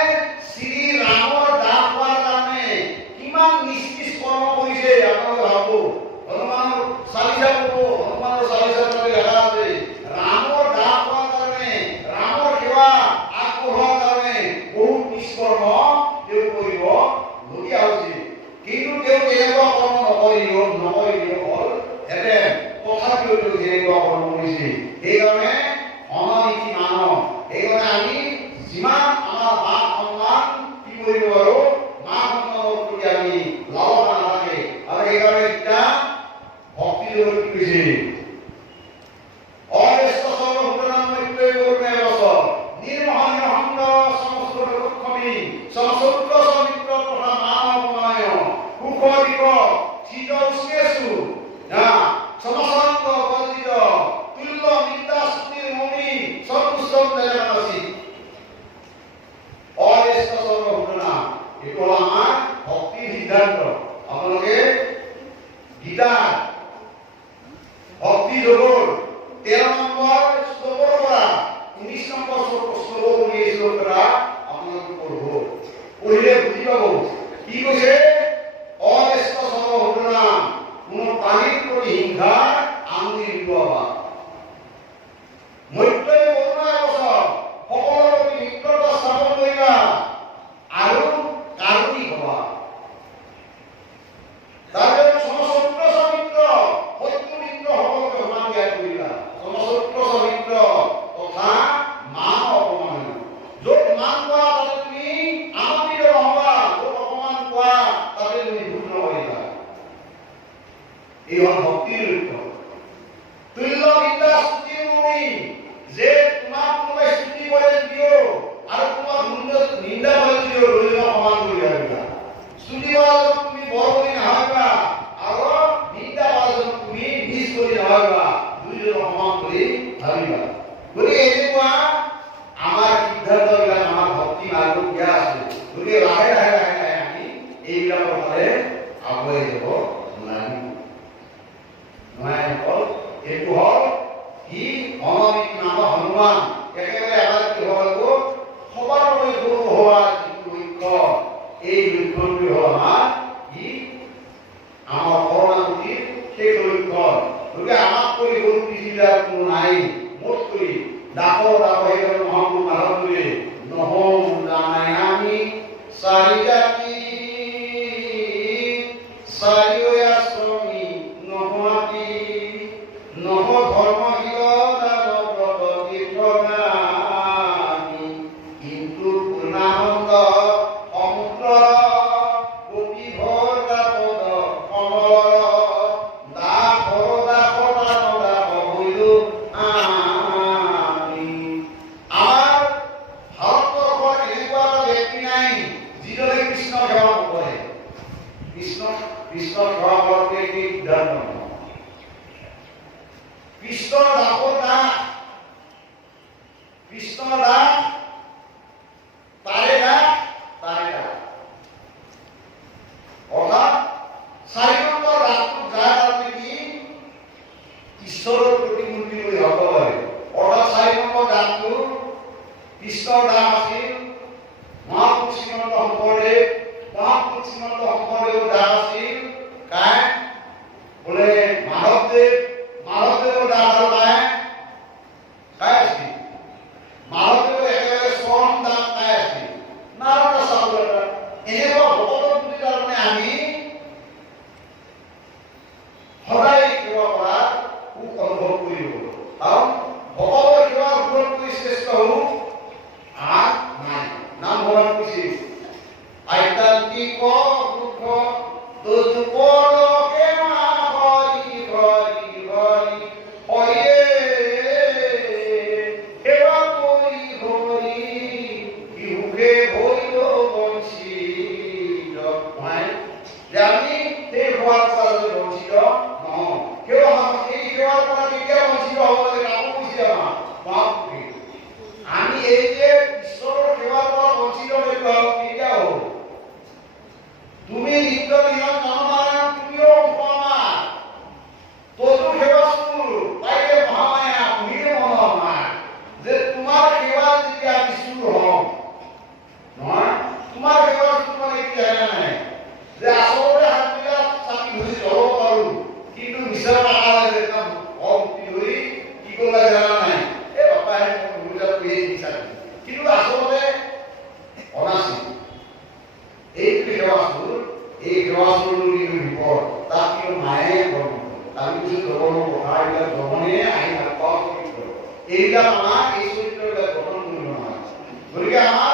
শ্ৰী ৰামৰ দাস হোৱাৰ কাৰণে কিমান নিজ কৰ্ম কৰিছে আপোনালোকে ভাবো। হনুমানৰ চালিচা লেখা আছে ৰামৰ দাস হোৱাৰ কাৰণে, ৰামৰ সেৱা আগবঢ়োৱাৰ কাৰণে বহুত নিষ্কৰ্ম তেওঁ কৰিব লগীয়া হৈছিল। কিন্তু তেওঁ এনেকুৱা কৰ্ম নকৰিলেও হ'ল হেঁতেন, তথাপিও তেওঁ এনেকুৱা কৰ্ম কৰিছিল। সেইকাৰণে অননীতি মানৱ। সেইকাৰণে আমি যিমান আমাৰ মান সন্মান কি কৰিব পাৰো, মান সন্মানৰ প্ৰতি আমি লাভৱান নাথাকে। আৰু সেইকাৰণে এতিয়া ভক্তি যোগত কি কৈছে? আপোনালোকে গীতা ভক্তি যোগৰ 13 নম্বৰ শ্লোকৰ পৰা 19 নম্বৰ শ্লোক এই শ্লোক পৰা আপোনালোকে পঢ়িব। পঢ়িলে বুজি পাব কি কৈছে। অনিষ্ট সৰ্বভূতানাম, কোনো প্ৰাণীৰ প্ৰতি হিংসা আঙুলি নুলুৱাবা। মৈত্ৰেয় বৰুণাই বছৰ সকলোৰে প্ৰতি মিত্ৰতা স্থাপন কৰিবা আৰু কাৰুণিক হ'বা। তাৰপিছত সমচৰিত্ৰ চৰিত্ৰ শত্ৰু মিত্ৰ সকলোকে সমান জ্ঞান কৰিবা। সমচৰিত্ৰ চৰিত্ৰ তথা মান অপমান। য'ত মান পোৱা তাতে তুমি আনন্দিত নহবা, য'ত অপমান পোৱা তাতে তুমি দুখ নকৰিবা। এই হ'ল ভক্তিৰ লক্ষ্য। তুল্য নিন্দা স্তুতি কৰি, যে তোমাক কোনোবাই স্তুতি কৰে যদিও আৰু তোমাক নিন্দা কৰে যদিও দুয়োজনক সমান কৰি ভাবিবা। স্তুতি কৰা তুমি বৰ কৰি নাভাবিবা আৰু নিন্দা কৰা তুমি নিজ কৰি নাভাবিবা, দুয়োজনক সমান কৰি ভাবিবা। গতিকে এনেকুৱা আমাৰ সিদ্ধান্তবিলাক আমাৰ ভক্তি মাৰ্গত দিয়া আছে। গতিকে লাহে লাহে আমি এইবিলাকৰ ফালে আগুৱাই যাব লাগিব। এইটো হ'ল কি? অননীতি মানৱ হনুমান। একেবাৰে আমাৰ কি হ'ব লাগিব? সবাৰ সৰু হোৱা যিটো লক্ষ্য, এই লক্ষ্যটো হ'ল আমাৰ কি? আমাৰ শৰণাগতিৰ শেষ লক্ষ্য। গতিকে আমাতকৈ সৰু পৃথিৱীৰ কোনো নাই। মোট কৰি ডাকৰ সেইকাৰণে মহাপুৰুষ মাধৱদেৱে নহওঁ জানাই আমি চাৰি জাতি চাৰিও আশ্ৰমী নহতি নহ ধৰ্মশীলতা নব্ৰত তীৰ্থগামী কিন্তু পূৰ্ণানন্দ সমুদ্ৰ কৃষ্ণ সেৱা কৰাটো এটি সিদ্ধান্ত নহয়। কৃষ্ণৰ দাসৰ দাস, কৃষ্ণৰ দাস তাৰে দাস তাৰে দাস। অৰ্থাৎ 4 নম্বৰ দাসটো যাৰ তাতে কি ঈশ্বৰৰ প্ৰতিমূৰ্তি বুলি হ'ব লাগে। অৰ্থাৎ 4 নম্বৰ দাসটো কৃষ্ণৰ দাস আছিল। মহাপুৰুষ শ্ৰীমন্ত শংকৰদেৱ, মহাপুৰুষ শ্ৰীমন্ত শংকৰদেৱৰ দাস আছিল কাই বোলে মাধৱদেৱ, মাধৱদেৱৰ দাস আৰু কাই আছিল? মাধৱদেৱৰ একেবাৰে চৰম দাস কাই আছিল? নাৰদ চাউল। এনেকুৱা ভকতৰ প্ৰতি তাৰমানে আমি সদায় সেৱা কৰাৰ সুখ অনুভৱ কৰিব। কাৰণ ভকতৰ সেৱাৰ ওপৰতকৈ শ্ৰেষ্ঠ সুখ আৰ নাই। নাম ভগৱান কৈছে আধ্যাত্মিক দুঃখ দুপলকে মা হৰি হৰি হৰি হয়ে সেৱা কৰি হৰি বিহুকে হৰিব বঞ্চিত। নহয় যে আমি সেই সেৱাৰ পৰা বঞ্চিত নহওঁ। সেই সেৱাৰ পৰা কেতিয়া বঞ্চিত হ'ব লাগে? কাকো কৈছে আমাৰ মহাপুৰুষে আমি এই যে ঈশ্বৰৰ সেৱাৰ পৰা বঞ্চিত কেতিয়া হ'ব? তুমি নিত্য দিনত জনমানন তুমিও উপমা তদু সেৱাচুৰ পাইলে মহামায়া তুমিও মহামায়া। যে তোমাৰ সেৱা যেতিয়া আমি চুৰ হম নহয়, তোমাৰ সেৱা তোমাৰ এতিয়া নাই যে আচলতে হাতবিলাক চাপি ধৰি জ্বলাব পাৰো, কিন্তু মিছা টকা লাগে ভক্তি ধৰি কি কৰিব লাগে জানা নাই? এই বাপাই কিন্তু আচলতে অনাছিল। এইটো সেৱাচুৰ, এই সেৱাচুৰ বিপদ তাক কিন্তু মায়ে কৰ্ম আমি কিছু জগনৰ কথা এইবিলাক জগনে আহি নাপাওঁ। এইবিলাক আমাক এই চৰিত্ৰবিলাক গঠন কৰিব নোৱাৰে। গতিকে আমাৰ